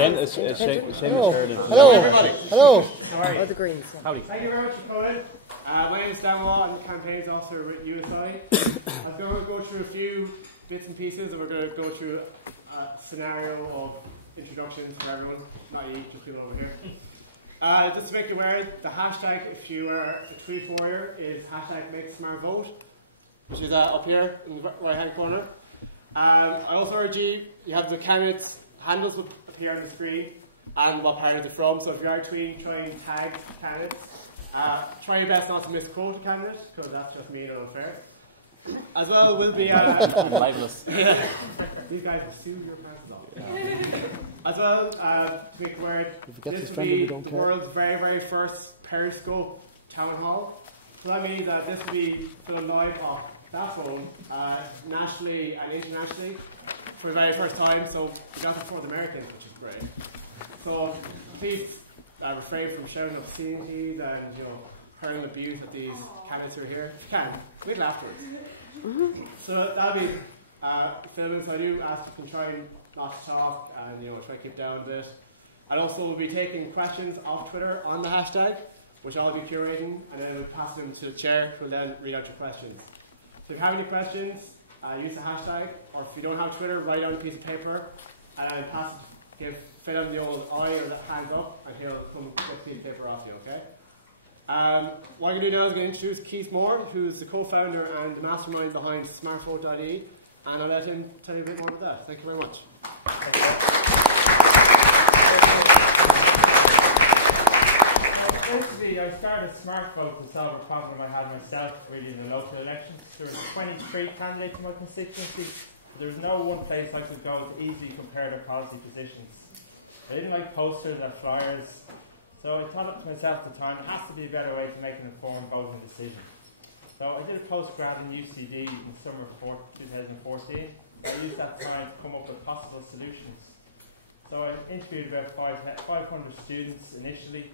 Seamus, Sheridan. Hello, everybody. Hello. Sorry. Oh, the Greens. Howdy. Thank you very much for coming. My name is Dara, I'm the campaigns officer with USI. I'm going to go through a few bits and pieces, and we're going to go through a scenario of introductions for everyone, not you, just people over here. Just to make you aware, the hashtag, if you are a tweet warrior, is hashtag #MakeSmartVote, which is up here in the right hand corner. I also urge you, you have the candidates' handles will appear on the screen and what party they're from, so if you are tweeting, try and tag candidates. Try your best not to misquote a candidate, because that's just mean and unfair. As well, will be libelous. These guys will sue your pants off. As well, to make aware, this will be the world's very first Periscope town hall. So that means that this will be filmed live off that phone, nationally and internationally, for the very first time. So we got it for the Americans, which is great. So please refrain from shouting obscenities and hurling abuse at these candidates who are here. If you can, wait till afterwards. So that'll be filming. So I do ask you can try and not to talk and try to keep down a bit. And also we'll be taking questions off Twitter on the hashtag, which I'll be curating, and then we'll pass them to the chair, who will then read out your questions. So if you have any questions, use the hashtag, or if you don't have Twitter, write on a piece of paper and fill out the old eye or the hands up, and he'll come get a piece of paper off you, okay? What I'm going to do now is going to introduce Keith Moore, who's the co-founder and the mastermind behind smartvote.ie, and I'll let him tell you a bit more about that. Thank you very much. Basically, I started SmartVote to solve a problem I had myself really in the local elections. There were 23 candidates in my constituency. There was no one place I could go to easily compare their policy positions. I didn't like posters or flyers, so I thought to myself at the time, there has to be a better way to make an informed voting decision. So I did a postgrad in UCD in the summer of 2014. I used that time to come up with possible solutions. So I interviewed about 500 students initially,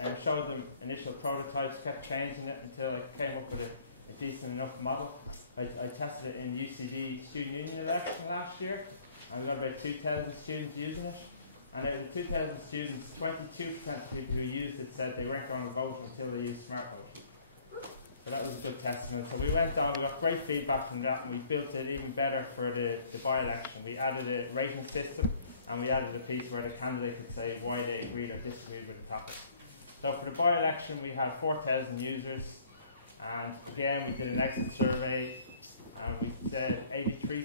and showed them initial prototypes, kept changing it until I came up with a decent enough model. I tested it in UCD student union election last year, and we got about 2,000 students using it. And out of the 2,000 students, 22% of people who used it said they weren't going to vote until they used SmartVote. So that was a good testament. So we went on, we got great feedback from that, and we built it even better for the by-election. We added a rating system, and we added a piece where the candidate could say why they agreed or disagreed with the topic. So for the by-election, we had 4,000 users, and again we did an exit survey, and we said 83%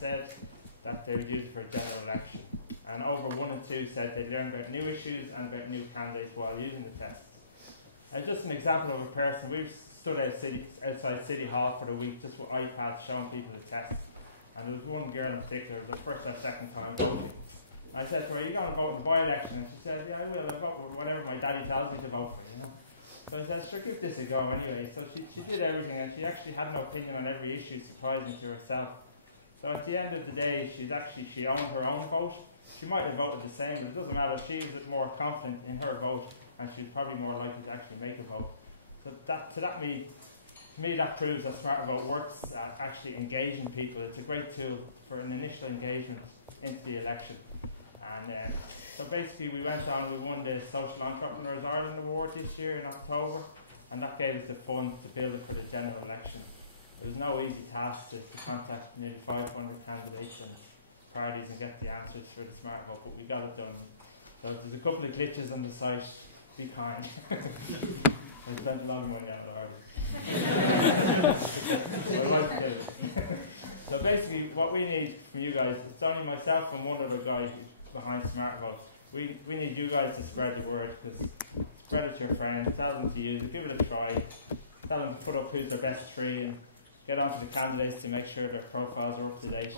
said that they would use it for a general election, and over 1 and 2 said they learned about new issues and about new candidates while using the test. And just an example of a person, we've stood outside City Hall for the week just with iPads showing people the test, and there was one girl in particular, the first or second time voting. I said to her, are you going to vote in the by-election? And she said, yeah, I will. I vote for whatever my daddy tells me to vote for, So I said, sure, give this a go anyway. So she did everything, and she actually had no opinion on every issue, surprising to herself. So at the end of the day, she owned her own vote. She might have voted the same, but it doesn't matter. She was more confident in her vote, and she's probably more likely to actually make a vote. So to me, that proves that SmartVote works at actually engaging people. It's a great tool for an initial engagement into the election. And so basically we went on, we won the Social Entrepreneurs Ireland Award this year in October, and that gave us the funds to build it for the general election. It was no easy task to contact nearly 500 candidates and parties and get the answers for the SmartVote, but we got it done. So there's a couple of glitches on the site, be kind. We spent a lot of money out of Ireland. I like to do it. So basically what we need from you guys, it's only myself and one other guy behind SmartVote. We need you guys to spread the word, because spread it to your friends, tell them to use it, give it a try, tell them to put up who's their best 3 and get onto the candidates to make sure their profiles are up to date.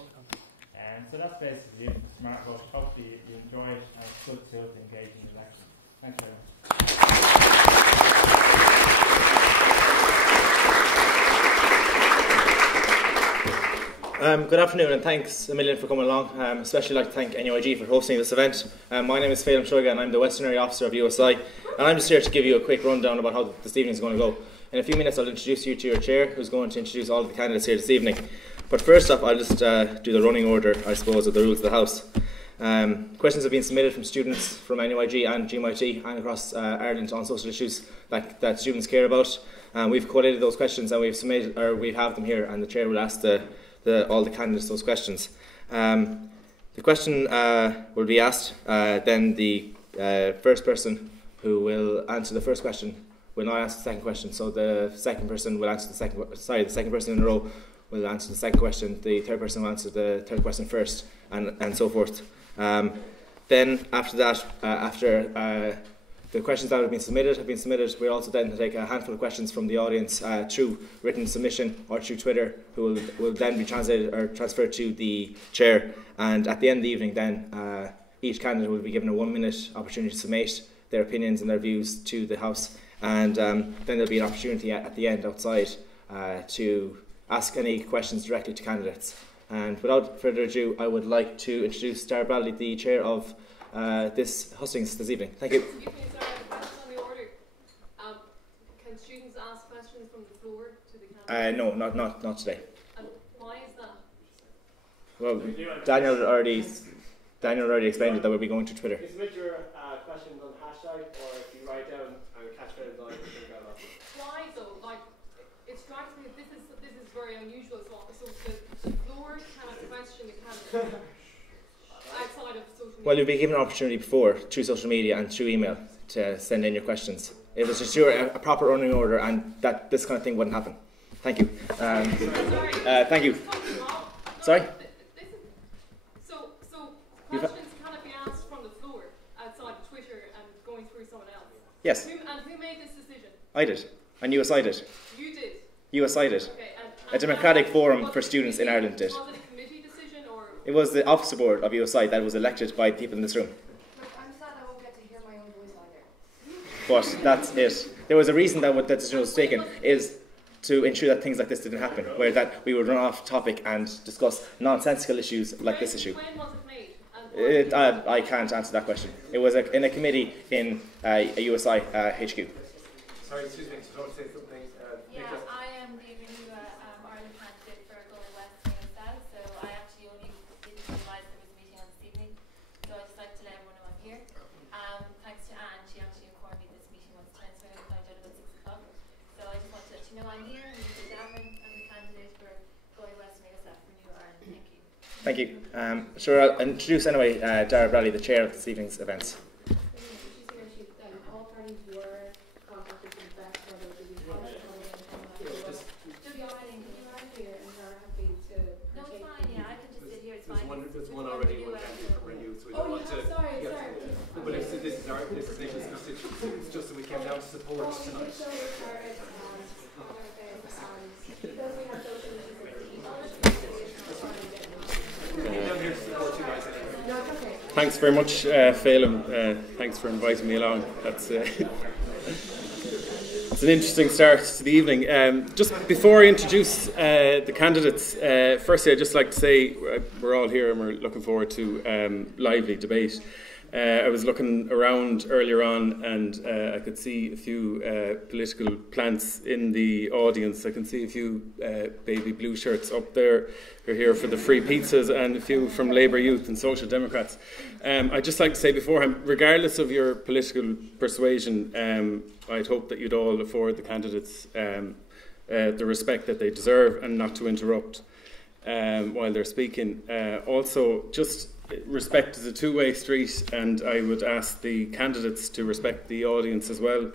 And so that's basically it for SmartVote. Hopefully you enjoy it, and it's a good tool to engage in the election. Thanks very much. Good afternoon, and thanks a million for coming along. Especially like to thank NUIG for hosting this event. My name is Féin, and I'm the Western Area Officer of USI, and I'm just here to give you a quick rundown about how this evening is going to go. In a few minutes I'll introduce you to your chair, who's going to introduce all of the candidates here this evening. But first off, I'll just do the running order, I suppose, of the rules of the House. Questions have been submitted from students from NUIG and GMIT and across Ireland on social issues that students care about. We've collated those questions and we've submitted, or we have them here, and the chair will ask all the candidates those questions. The question will be asked, then the first person who will answer the first question will not answer the second question. So the second person will answer the second person in a row will answer the second question. The third person will answer the third question first, and so forth. Then after that, after the questions that have been submitted, we'll also then take a handful of questions from the audience through written submission or through Twitter, who will then be translated or transferred to the chair. And at the end of the evening, then each candidate will be given a 1-minute opportunity to submit their opinions and their views to the House. And then there'll be an opportunity at the end outside to ask any questions directly to candidates. And without further ado, I would like to introduce Dara Bradley, the chair of this Hustings this evening. Thank you. Excuse me, sorry, a question on the order. Can students ask questions from the floor to the candidates? No, not today. And why is that? Well, Daniel already explained that we'll be going to Twitter. You submit your questions on hashtag, or if you write down and catchphrase on it, you can go off. Why though? Like, it strikes me that this is very unusual. So the floor cannot question the candidate outside of social media. Well, you'll be given an opportunity before, through social media and through email, to send in your questions. It was just a proper running order, and that this kind of thing wouldn't happen. Thank you. Thank you. Sorry? So questions cannot be asked from the floor outside of Twitter and going through someone else? Yes. And who made this decision? I did. And USI did. You did? USI did. Okay, a democratic forum for students in Ireland did. Was it a committee decision, or? It was the officer board of USI that was elected by people in this room. I'm sad I won't get to hear my own voice either. But that's it. There was a reason that decision was taken, is to ensure that things like this didn't happen, where that we would run off topic and discuss nonsensical issues like this issue. When was it made? I can't answer that question. It was in a committee in a USI HQ. Sorry, excuse me, to say something. Yeah, I am the Renua Ireland candidate for Galway West Main South, so I actually only didn't realise there was a meeting on this evening, so I'd just like to let everyone know I'm here. Thanks to Anne, she actually informed me this meeting was 10, so I found out about 6 o'clock. So I just want to let you know I'm here, and this is Dara, I'm the candidate for Galway West Main South for Renua Ireland. Thank you. Thank you. Sure, I'll introduce anyway Dara Bradley, the chair of this evening's events. All parties were contacted to the best whether it be public or No, it's fine, yeah, I can just sit here, it's fine. There's one already on for Renua, so we don't want to. sorry. But this is Nicholas' constituency, it's just that we came down to support tonight. Thanks very much, Féin. Thanks for inviting me along. That's it's an interesting start to the evening. Just before I introduce the candidates, firstly I'd just like to say we're all here and we're looking forward to lively debate. I was looking around earlier on and I could see a few political plants in the audience. I can see a few baby blue shirts up there who are here for the free pizzas, and a few from Labour Youth and Social Democrats. I'd just like to say beforehand, regardless of your political persuasion, I'd hope that you'd all afford the candidates the respect that they deserve and not to interrupt while they're speaking. Also, just respect is a two-way street, and I would ask the candidates to respect the audience as well.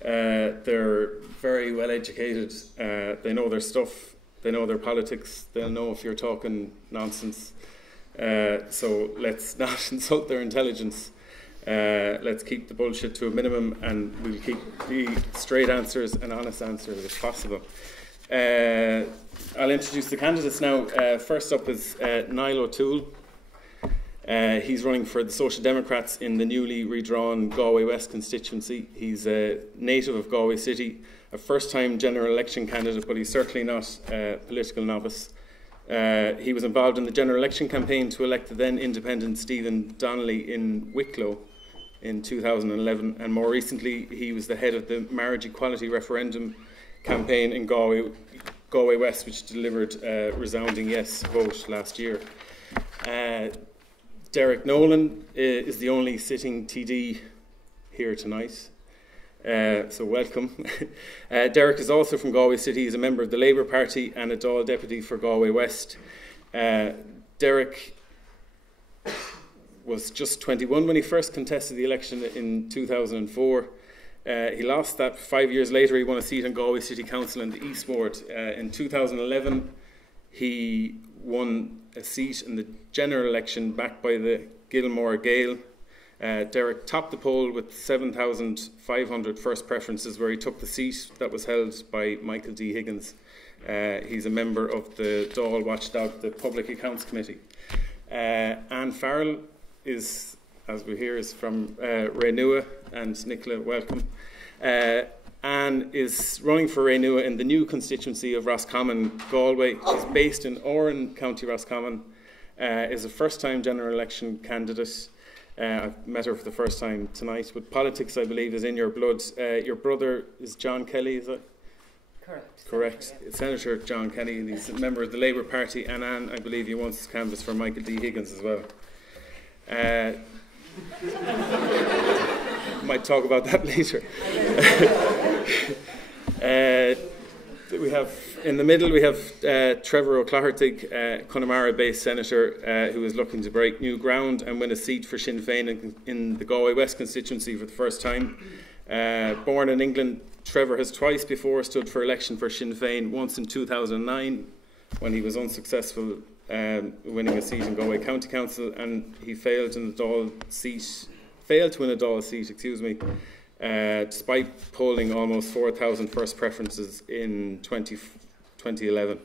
They're very well educated, they know their stuff, they know their politics, they'll know if you're talking nonsense. So let's not insult their intelligence. Let's keep the bullshit to a minimum, and we'll keep the straight answers and honest answers if possible. I'll introduce the candidates now. First up is Niall O'Toole. He's running for the Social Democrats in the newly redrawn Galway West constituency. He's a native of Galway City, a first-time general election candidate, but he's certainly not a political novice. He was involved in the general election campaign to elect the then independent Stephen Donnelly in Wicklow in 2011, and more recently he was the head of the marriage equality referendum campaign in Galway West, which delivered a resounding yes vote last year. Derek Nolan is the only sitting TD here tonight. So welcome. Derek is also from Galway City. He's a member of the Labour Party and a Dáil deputy for Galway West. Derek was just 21 when he first contested the election in 2004. He lost that. 5 years later, he won a seat on Galway City Council in the East Ward. In 2011, he won a seat in the general election backed by the Gilmore Gael. Derek topped the poll with 7,500 first preferences, where he took the seat that was held by Michael D. Higgins. He's a member of the Dáil Watchdog, the Public Accounts Committee. And Farrell is, as we hear, is from Renua, and Nicola, welcome. Anne is running for Renua in the new constituency of Roscommon, Galway. She's based in Oran, County Roscommon, is a first-time general election candidate. I've met her for the first time tonight, but politics, I believe, is in your blood. Your brother is John Kelly, is it? Correct. Correct. Senator John Kelly, and he's a member of the Labour Party, and Anne, I believe, he wants to canvass for Michael D. Higgins as well. Might talk about that later. We have in the middle we have Trevor Clochartaigh, Connemara-based senator who is looking to break new ground and win a seat for Sinn Féin in the Galway West constituency for the first time. Born in England, Trevor has twice before stood for election for Sinn Féin, once in 2009 when he was unsuccessful winning a seat in Galway County Council, and he failed to win a Dáil seat, despite polling almost 4,000 first preferences in 2011.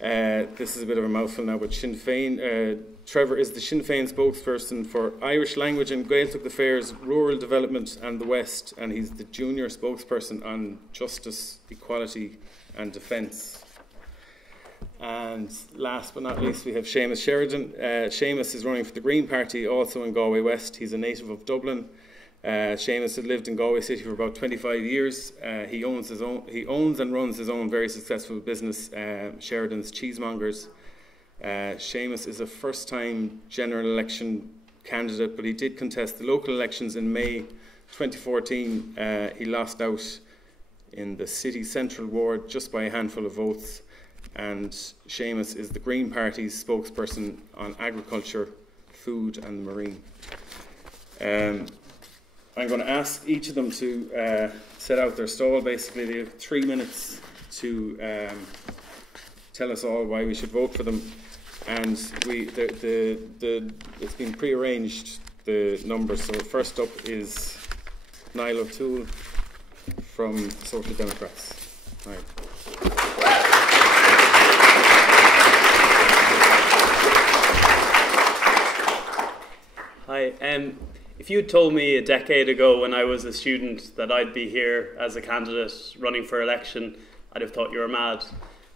This is a bit of a mouthful now, but Sinn Féin, Trevor is the Sinn Féin spokesperson for Irish language and Gaeltacht affairs, rural development and the West, and he's the junior spokesperson on justice, equality and defence. And last but not least, we have Seamus Sheridan. Seamus is running for the Green Party, also in Galway West. He's a native of Dublin. Seamus had lived in Galway City for about 25 years. He owns and runs his own very successful business, Sheridan's Cheesemongers. Seamus is a first-time general election candidate, but he did contest the local elections in May 2014. He lost out in the City Central Ward just by a handful of votes. And Seamus is the Green Party's spokesperson on agriculture, food and marine. I'm going to ask each of them to set out their stall. Basically, they have 3 minutes to tell us all why we should vote for them. And it's been pre-arranged, the numbers. So first up is Niall O'Toole from Social Democrats. Niall. Hi. If you had told me a decade ago when I was a student that I'd be here as a candidate running for election, I'd have thought you were mad.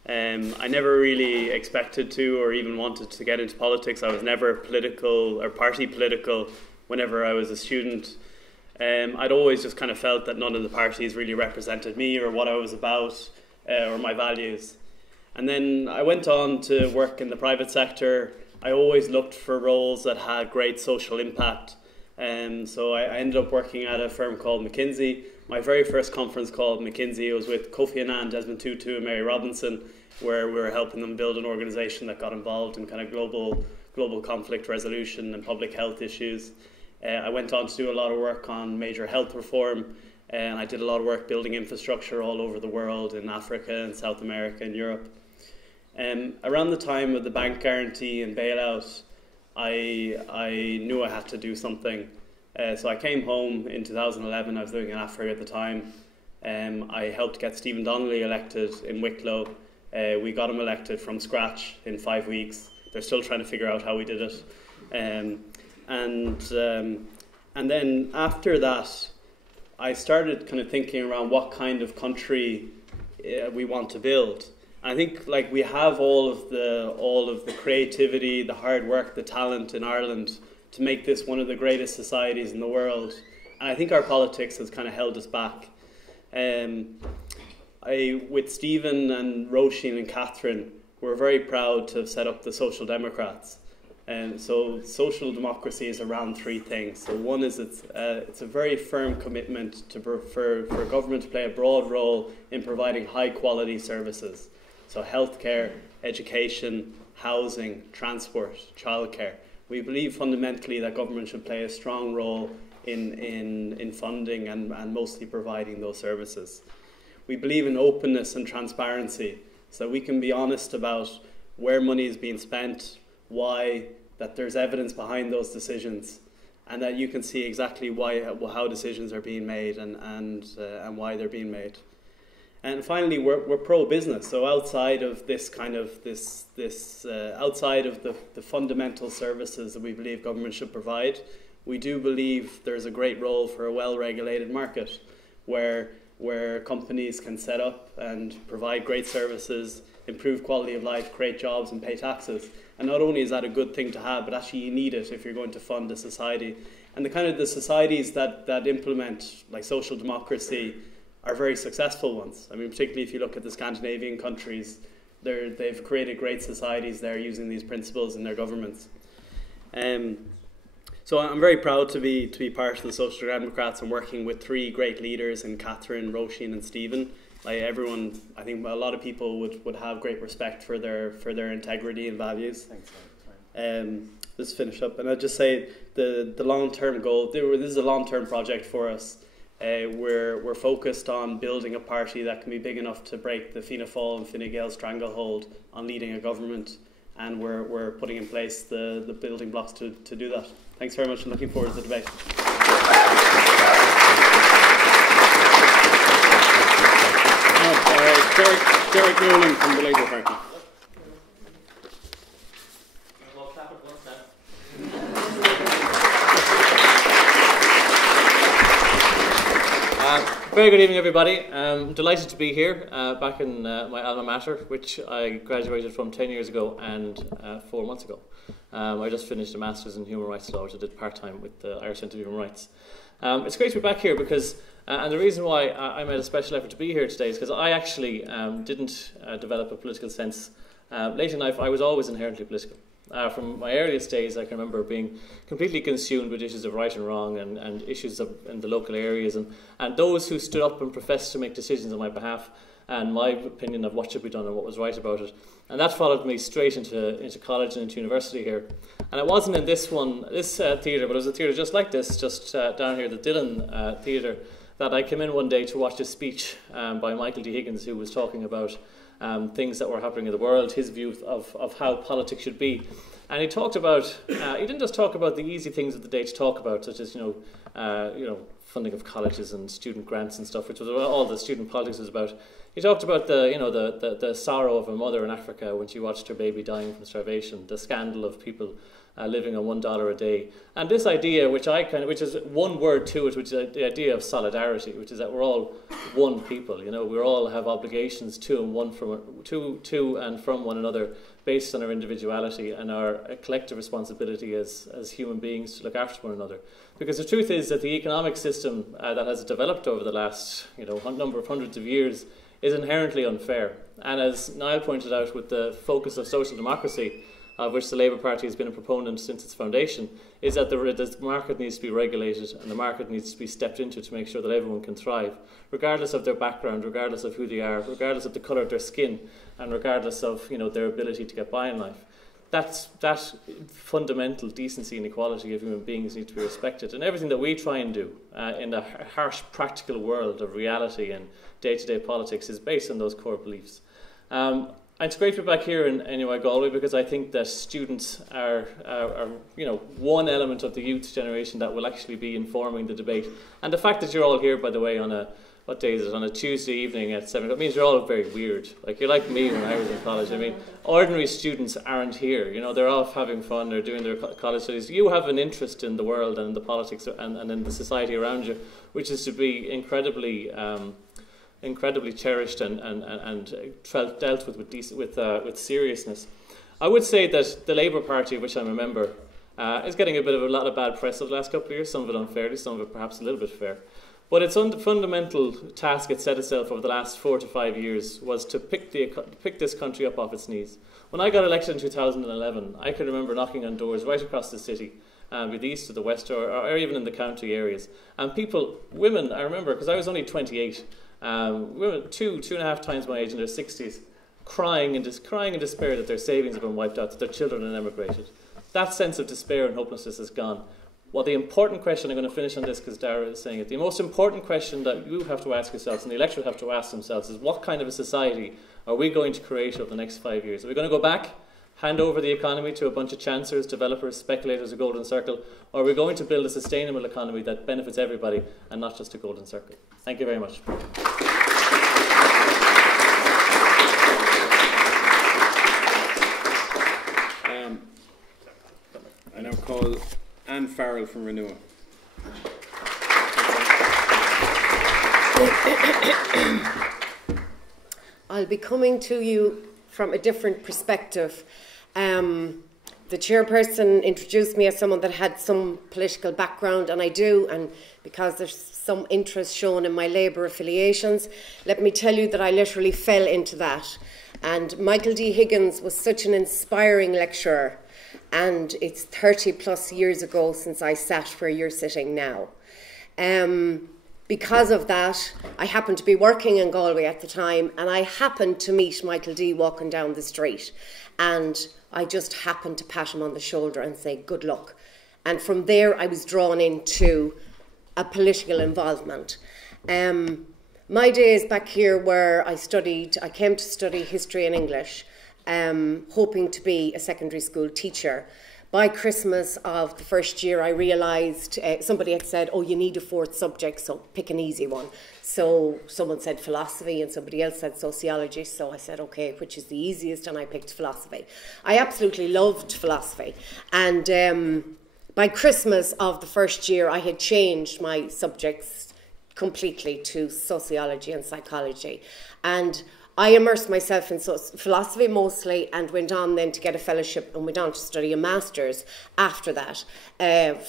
I never really expected to or even wanted to get into politics. I was never political or party political whenever I was a student. I'd always just kind of felt that none of the parties really represented me or what I was about or my values. And then I went on to work in the private sector. I always looked for roles that had great social impact. So I ended up working at a firm called McKinsey. My very first conference called McKinsey was with Kofi Annan, Desmond Tutu and Mary Robinson, where we were helping them build an organisation that got involved in kind of global conflict resolution and public health issues. I went on to do a lot of work on major health reform, and I did a lot of work building infrastructure all over the world, in Africa and South America and Europe. Around the time of the bank guarantee and bailout, I knew I had to do something. So I came home in 2011. I was living in Africa at the time. I helped get Stephen Donnelly elected in Wicklow. We got him elected from scratch in 5 weeks. They're still trying to figure out how we did it. And then after that, I started kind of thinking around what kind of country we want to build. I think like we have all of the creativity, the hard work, the talent in Ireland to make this one of the greatest societies in the world. And I think our politics has kind of held us back. With Stephen and Roisin and Catherine, we're very proud to have set up the Social Democrats. And so social democracy is around three things. So one is it's a very firm commitment for government to play a broad role in providing high quality services. So healthcare, education, housing, transport, childcare. We believe fundamentally that government should play a strong role in funding and mostly providing those services. We believe in openness and transparency, so we can be honest about where money is being spent, why, that there's evidence behind those decisions, and that you can see exactly how decisions are being made and why they're being made. And finally, we're pro-business. So outside of outside of the fundamental services that we believe government should provide, we do believe there's a great role for a well-regulated market where companies can set up and provide great services, improve quality of life, create jobs and pay taxes. And not only is that a good thing to have, but actually you need it if you're going to fund a society. And the societies that implement like social democracy are very successful ones. I mean, particularly if you look at the Scandinavian countries, they've created great societies there using these principles in their governments. So I'm very proud to be part of the Social Democrats and working with three great leaders in Catherine, Roisin and Stephen. Like everyone, I think a lot of people would have great respect for their integrity and values. Thanks. Just finish up, and I'll just say the long-term goal. This is a long-term project for us. We're focused on building a party that can be big enough to break the Fianna Fáil and Fine Gael stranglehold on leading a government, and we're putting in place the building blocks to do that. Thanks very much, and looking forward to the debate. Derek Nolan from the Labour Party. Very good evening, everybody. I'm delighted to be here back in my alma mater, which I graduated from 10 years ago and 4 months ago. I just finished a Masters in Human Rights Law, which I did part-time with the Irish Centre for Human Rights. It's great to be back here because, and the reason why I made a special effort to be here today is because I actually didn't develop a political sense. Late in life, I was always inherently political. From my earliest days, I can remember being completely consumed with issues of right and wrong and issues in the local areas and those who stood up and professed to make decisions on my behalf and my opinion of what should be done and what was right about it. And that followed me straight into college and into university here. And it wasn't in this theatre, but it was a theatre just like this, just down here, the Dillon Theatre, that I came in one day to watch a speech by Michael D. Higgins, who was talking about things that were happening in the world, his view of how politics should be. And he talked about, he didn't just talk about the easy things of the day to talk about, such as, funding of colleges and student grants and stuff, which was all the student politics was about. He talked about the sorrow of a mother in Africa when she watched her baby dying from starvation, the scandal of people living on $1 a day, and this idea, which is one word to it, which is the idea of solidarity, which is that we're all one people. We all have obligations to and from one another, based on our individuality and our collective responsibility as human beings to look after one another. Because the truth is that the economic system that has developed over the last number of hundreds of years is inherently unfair. And as Niall pointed out, with the focus of social democracy, of which the Labour Party has been a proponent since its foundation, is that the market needs to be regulated and the market needs to be stepped into to make sure that everyone can thrive, regardless of their background, regardless of who they are, regardless of the colour of their skin, and regardless of their ability to get by in life. That fundamental decency and equality of human beings need to be respected. And everything that we try and do in the harsh practical world of reality and day-to-day politics is based on those core beliefs. It's great to be back here in NUIG Galway because I think that students are one element of the youth generation that will actually be informing the debate. And the fact that you're all here, by the way, on what day is it? On a Tuesday evening at 7 o'clock, means you're all very weird. Like, you're like me when I was in college. I mean, ordinary students aren't here. They're off having fun, they're doing their college studies. You have an interest in the world and in the politics and in the society around you, which is to be incredibly cherished and dealt with seriousness. I would say that the Labour Party, of which I'm a member, is getting a lot of bad press over the last couple of years, some of it unfairly, some of it perhaps a little bit fair. But its fundamental task it set itself over the last 4 to 5 years was to pick this country up off its knees. When I got elected in 2011, I can remember knocking on doors right across the city, be the east or the west, or even in the county areas. And people, women, I remember, because I was only 28, women 2.5 times my age in their 60s, crying in despair that their savings have been wiped out, that their children have emigrated. That sense of despair and hopelessness is gone. Well, the important question, I'm going to finish on this because Dara is saying it, the most important question that you have to ask yourselves and the electorate have to ask themselves is, what kind of a society are we going to create over the next 5 years? Are we going to go back, hand over the economy to a bunch of chancers, developers, speculators, a golden circle, or are we going to build a sustainable economy that benefits everybody and not just a golden circle? Thank you very much. I now call Anne Farrell from Renua. I'll be coming to you from a different perspective. The chairperson introduced me as someone that had some political background, and I do, and because there's some interest shown in my Labour affiliations, let me tell you that I literally fell into that. And Michael D. Higgins was such an inspiring lecturer, and it's 30 plus years ago since I sat where you're sitting now. Because of that, I happened to be working in Galway at the time, and I happened to meet Michael D. walking down the street, and I just happened to pat him on the shoulder and say, good luck. And from there, I was drawn into a political involvement. My days back here where I came to study history and English, hoping to be a secondary school teacher. By Christmas of the first year, I realised somebody had said, oh, you need a 4th subject, so pick an easy one. So someone said philosophy and somebody else said sociology. So I said, okay, which is the easiest? And I picked philosophy. I absolutely loved philosophy. And by Christmas of the first year, I had changed my subjects completely to sociology and psychology. And I immersed myself in philosophy mostly and went on then to get a fellowship and went on to study a master's after that.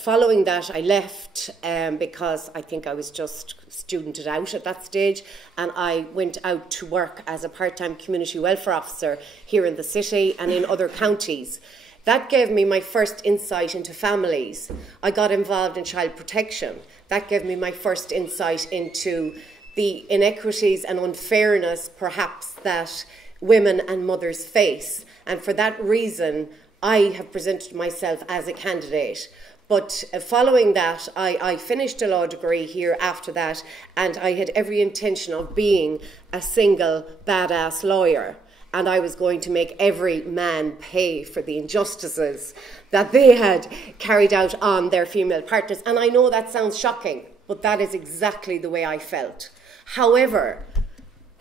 Following that, I left because I think I was just studented out at that stage, and I went out to work as a part-time community welfare officer here in the city and in other counties. That gave me my first insight into families. I got involved in child protection. That gave me my first insight into the inequities and unfairness, perhaps, that women and mothers face. And for that reason, I have presented myself as a candidate. But following that, I finished a law degree here after that, and I had every intention of being a single, badass lawyer. And I was going to make every man pay for the injustices that they had carried out on their female partners. And I know that sounds shocking, but that is exactly the way I felt. However,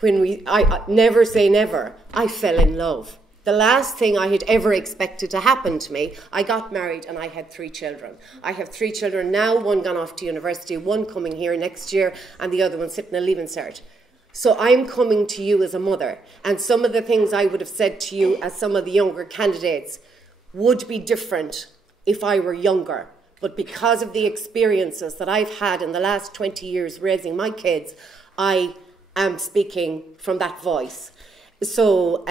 I never say never, I fell in love. The last thing I had ever expected to happen to me, I got married and I had 3 children. I have 3 children now, one gone off to university, one coming here next year, and the other one sitting a leaving cert. So I'm coming to you as a mother, and some of the things I would have said to you as some of the younger candidates would be different if I were younger. But because of the experiences that I've had in the last 20 years raising my kids, I am speaking from that voice. So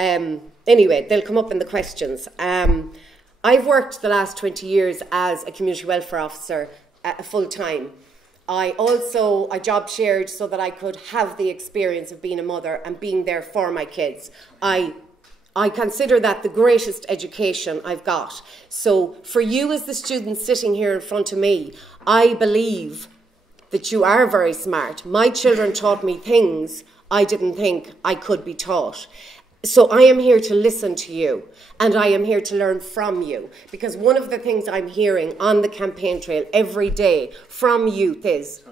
anyway, they'll come up in the questions. I've worked the last 20 years as a community welfare officer full-time. I job shared so that I could have the experience of being a mother and being there for my kids. I consider that the greatest education I've got. So for you as the student sitting here in front of me, I believe that you are very smart. My children taught me things I didn't think I could be taught. So I am here to listen to you, and I am here to learn from you, because one of the things I'm hearing on the campaign trail every day from youth is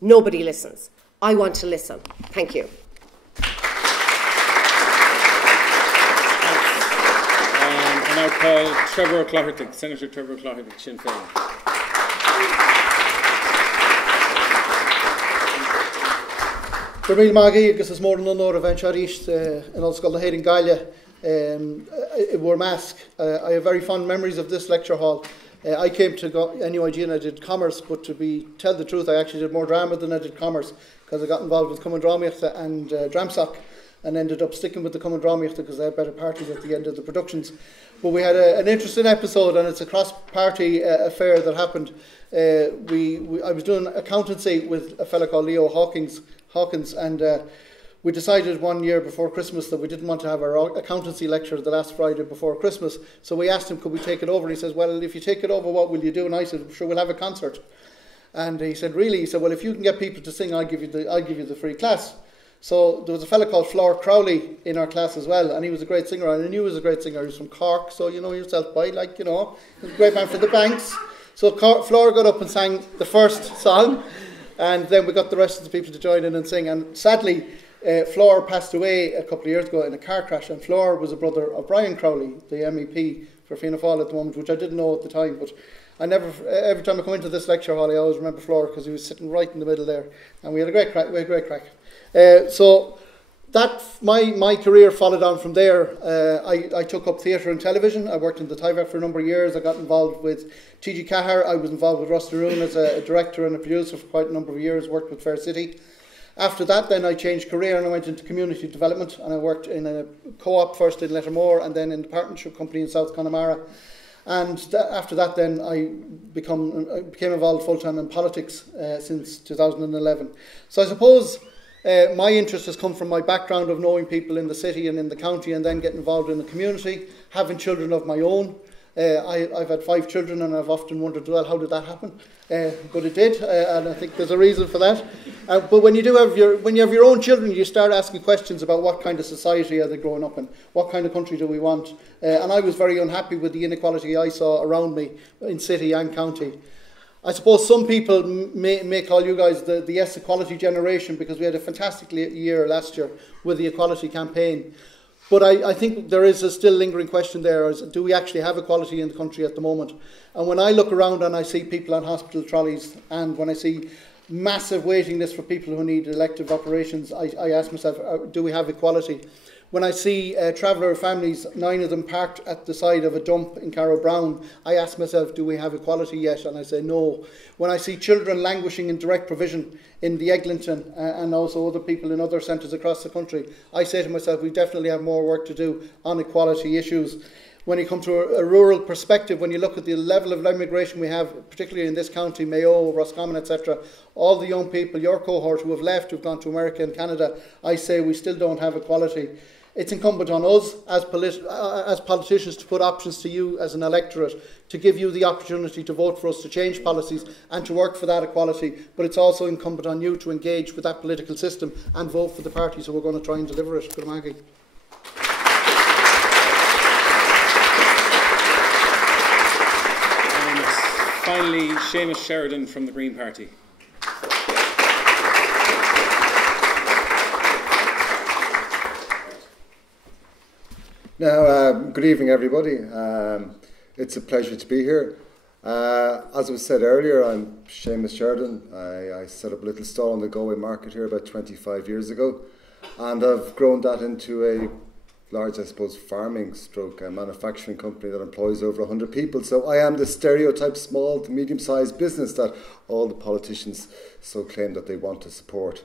nobody listens. I want to listen. Thank you. And I call Trevor Clochartaigh, Senator Trevor Clochartaigh, Sinn Féin. Tribune Maggie, agus is mór an honor a venture reached in Ollscoil the Hayden Galia wore mask. I have very fond memories of this lecture hall. I came to NUIG and I did commerce, but to tell the truth, I actually did more drama than I did commerce, because I got involved with Cumann Drámaíochta and Dramsoc, and ended up sticking with the Cumann Drámaíochta because they had better parties at the end of the productions. But we had an interesting episode, and it's a cross-party affair that happened. I was doing accountancy with a fellow called Leo Hawkins, and we decided one year before Christmas that we didn't want to have our accountancy lecture the last Friday before Christmas. So we asked him, could we take it over? And he says, well, if you take it over, what will you do? And I said, sure, we'll have a concert. And he said, really? He said, well, if you can get people to sing, I'll give you the free class. So there was a fellow called Flor Crowley in our class as well, and he was a great singer, and I knew he was a great singer. He was from Cork, so you know yourself, boy, like, you know, he was a great man for the banks. So Flor got up and sang the first song, and then we got the rest of the people to join in and sing. And sadly, Flor passed away a couple of years ago in a car crash, and Flor was a brother of Brian Crowley, the MEP for Fianna Fáil at the moment, which I didn't know at the time, but every time I come into this lecture hall, I always remember Flor because he was sitting right in the middle there, and we had a great crack. So that my career followed on from there. I took up theatre and television. I worked in the Tuathail for a number of years. I got involved with T.G. Cahar. I was involved with Ross Naroon as a director and a producer for quite a number of years, worked with Fair City. After that, then I changed career and I went into community development, and I worked in a co-op first in Lettermore and then in the partnership company in South Connemara. And after that, then I became involved full-time in politics since 2011. So I suppose my interest has come from my background of knowing people in the city and in the county, and then getting involved in the community, having children of my own. I've had 5 children, and I've often wondered, well, how did that happen? But it did, and I think there's a reason for that. But when you have your own children, you start asking questions about what kind of society are they growing up in, what kind of country do we want. And I was very unhappy with the inequality I saw around me in city and county. I suppose some people may call you guys the Yes Equality generation, because we had a fantastic year last year with the equality campaign. But I think there is a still lingering question there, is do we actually have equality in the country at the moment? And when I look around and I see people on hospital trolleys, and when I see massive waiting lists for people who need elective operations, I ask myself, do we have equality? When I see traveller families, 9 of them parked at the side of a dump in Carrow Brown, I ask myself, do we have equality yet? And I say no. When I see children languishing in direct provision in the Eglinton and also other people in other centres across the country, I say to myself, we definitely have more work to do on equality issues. When you come to a rural perspective, when you look at the level of immigration we have, particularly in this county, Mayo, Roscommon, etc., all the young people, your cohort who have left, who've gone to America and Canada, I say we still don't have equality. It's incumbent on us as politicians to put options to you as an electorate, to give you the opportunity to vote for us, to change policies and to work for that equality. But it's also incumbent on you to engage with that political system and vote for the parties who are going to try and deliver it. Good morning. And finally, Seamus Sheridan from the Green Party. Now, good evening, everybody. It's a pleasure to be here. As was said earlier, I'm Seamus Sheridan. I set up a little stall in the Galway market here about 25 years ago, and I've grown that into a large, I suppose, farming stroke manufacturing company that employs over 100 people. So I am the stereotype small to medium-sized business that all the politicians so claim that they want to support.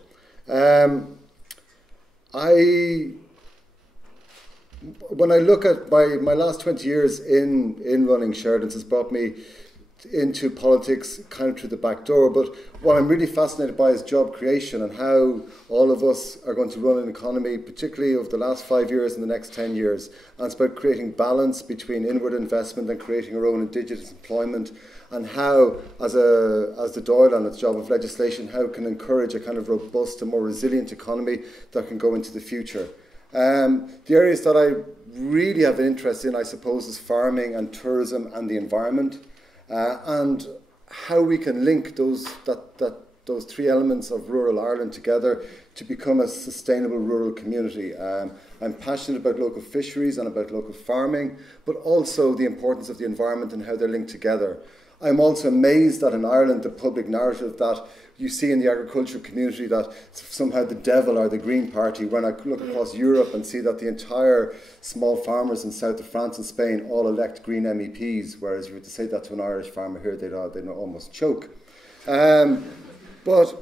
When I look at my last 20 years in running Sheridan's has brought me into politics kind of through the back door, but what I'm really fascinated by is job creation and how all of us are going to run an economy, particularly over the last 5 years and the next 10 years. And it's about creating balance between inward investment and creating our own indigenous employment, and how, as the Dáil on its job of legislation, how it can encourage a kind of robust and more resilient economy that can go into the future. The areas that I really have an interest in, I suppose, is farming and tourism and the environment, and how we can link those 3 elements of rural Ireland together to become a sustainable rural community. I'm passionate about local fisheries and about local farming, but also the importance of the environment and how they're linked together. I'm also amazed that in Ireland the public narrative that you see in the agricultural community that somehow the devil are the Green Party, when I look across Europe and see that the entire small farmers in south of France and Spain all elect Green MEPs, whereas if you were to say that to an Irish farmer here, they'd almost choke. But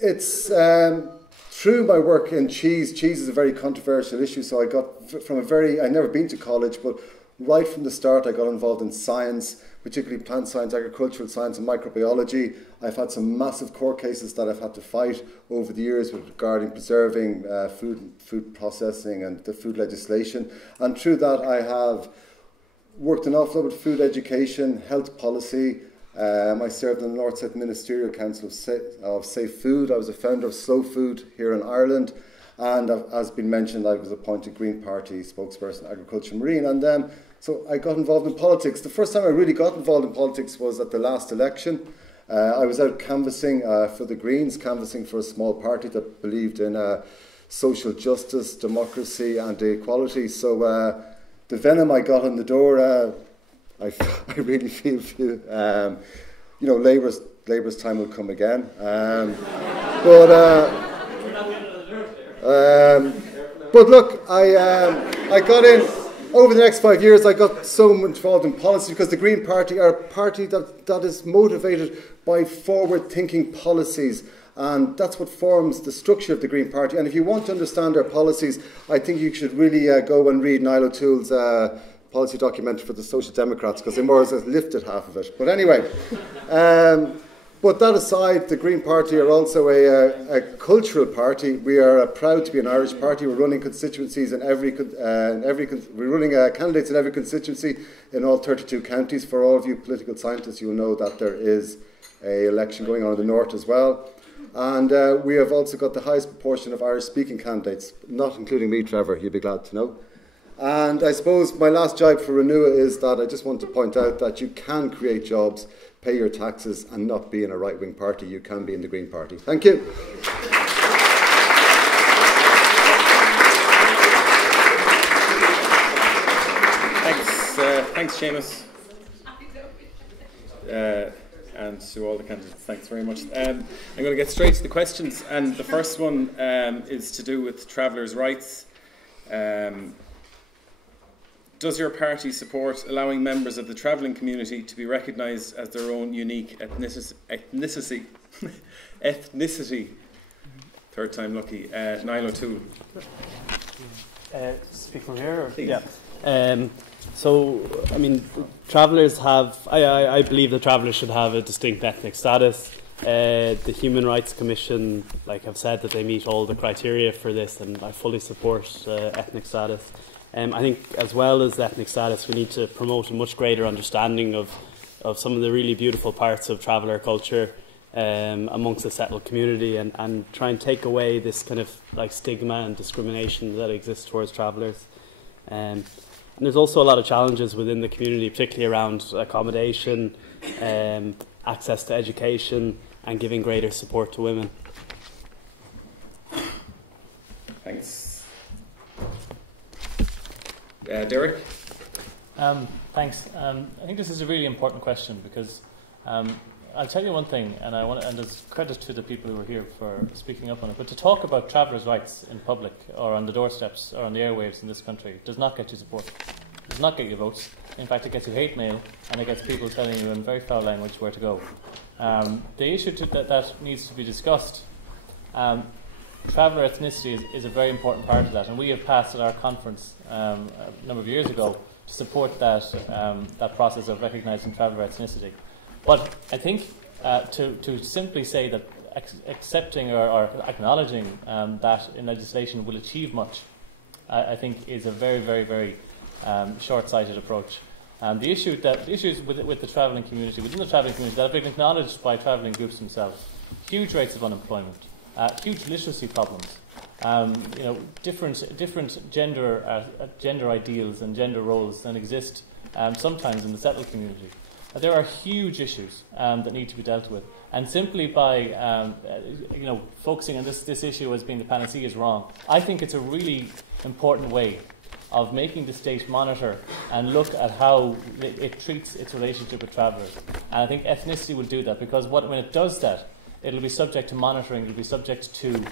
it's through my work in cheese is a very controversial issue, so I got I'd never been to college, but right from the start I got involved in science, particularly plant science, agricultural science and microbiology. I've had some massive court cases that I've had to fight over the years regarding preserving food processing and the food legislation. And through that I have worked an awful lot with food education, health policy. I served on the North South Ministerial Council of Safe Food. I was a founder of Slow Food here in Ireland. And as been mentioned, I was appointed Green Party spokesperson, Agriculture and Marine. And so I got involved in politics. The first time I really got involved in politics was at the last election. I was out canvassing for the Greens, canvassing for a small party that believed in social justice, democracy and equality. So the venom I got in the door, I really feel, Labour's time will come again. But look, I got in. Over the next 5 years, I got so involved in policy because the Green Party are a party that is motivated by forward-thinking policies, and that's what forms the structure of the Green Party. And if you want to understand our policies, I think you should really go and read Niall O'Toole's policy document for the Social Democrats, because they more or less lifted half of it. But anyway, but that aside, the Green Party are also a cultural party. We are proud to be an Irish party. We're running constituencies in we're running candidates in every constituency in all 32 counties. For all of you political scientists, you'll know that there is an election going on in the north as well. And we have also got the highest proportion of Irish-speaking candidates, not including me, Trevor, you'll be glad to know. And I suppose my last jibe for Renua is that I just want to point out that you can create jobs, pay your taxes and not be in a right-wing party. You can be in the Green Party. Thank you. Thanks, Seamus. And to all the candidates, thanks very much. I'm going to get straight to the questions, and the first one is to do with travellers' rights. Does your party support allowing members of the travelling community to be recognised as their own unique ethnicity? Third time lucky. Niall O'Toole. Speak from here? Or? Yeah. So, I mean, travellers have... I believe that travellers should have a distinct ethnic status. The Human Rights Commission, have said that they meet all the criteria for this, and I fully support ethnic status. I think, as well as ethnic status, we need to promote a much greater understanding of some of the really beautiful parts of traveller culture amongst the settled community, and try and take away this kind of stigma and discrimination that exists towards travellers. And there's also a lot of challenges within the community, particularly around accommodation, access to education, and giving greater support to women. Thanks. Derek? Thanks. I think this is a really important question because I'll tell you one thing, and there's credit to the people who are here for speaking up on it, but to talk about travellers' rights in public or on the doorsteps or on the airwaves in this country does not get you support. It does not get you votes. In fact, it gets you hate mail, and it gets people telling you in very foul language where to go. The issue that needs to be discussed, traveller ethnicity is a very important part of that, and we have passed at our conference a number of years ago to support that process of recognising traveller ethnicity. But I think to simply say that accepting or acknowledging that in legislation will achieve much, I think is a very, very, very short-sighted approach. The issues with the travelling community, within the travelling community, that have been acknowledged by travelling groups themselves: huge rates of unemployment, huge literacy problems, different gender ideals and gender roles than exist sometimes in the settled community. There are huge issues that need to be dealt with, and simply by focusing on this issue as being the panacea is wrong. I think it's a really important way of making the state monitor and look at how it treats its relationship with travellers. And I think ethnicity will do that, because when it does that, it will be subject to monitoring, it will be subject to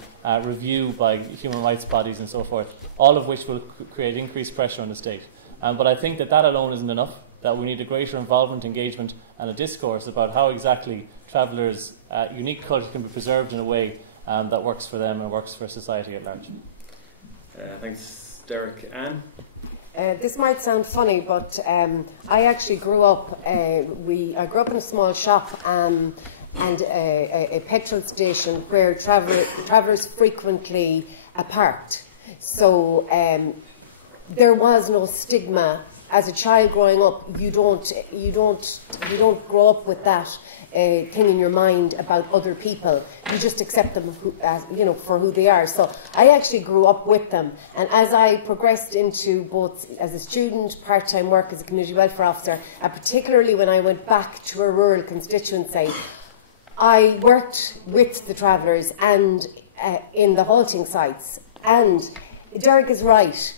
review by human rights bodies and so forth, all of which will create increased pressure on the state. But I think that alone isn't enough, that we need a greater involvement, engagement and a discourse about how exactly travellers' unique culture can be preserved in a way that works for them and works for society at large. Thanks, Derek. Anne? This might sound funny, but I actually grew up. I grew up in a small shop and a petrol station where travellers frequently parked. So there was no stigma. As a child growing up, you don't grow up with that thing in your mind about other people. You just accept them for who they are. So I actually grew up with them, and as I progressed into both as a student, part-time work as a community welfare officer, and particularly when I went back to a rural constituency, I worked with the travellers and in the halting sites. And Derek is right.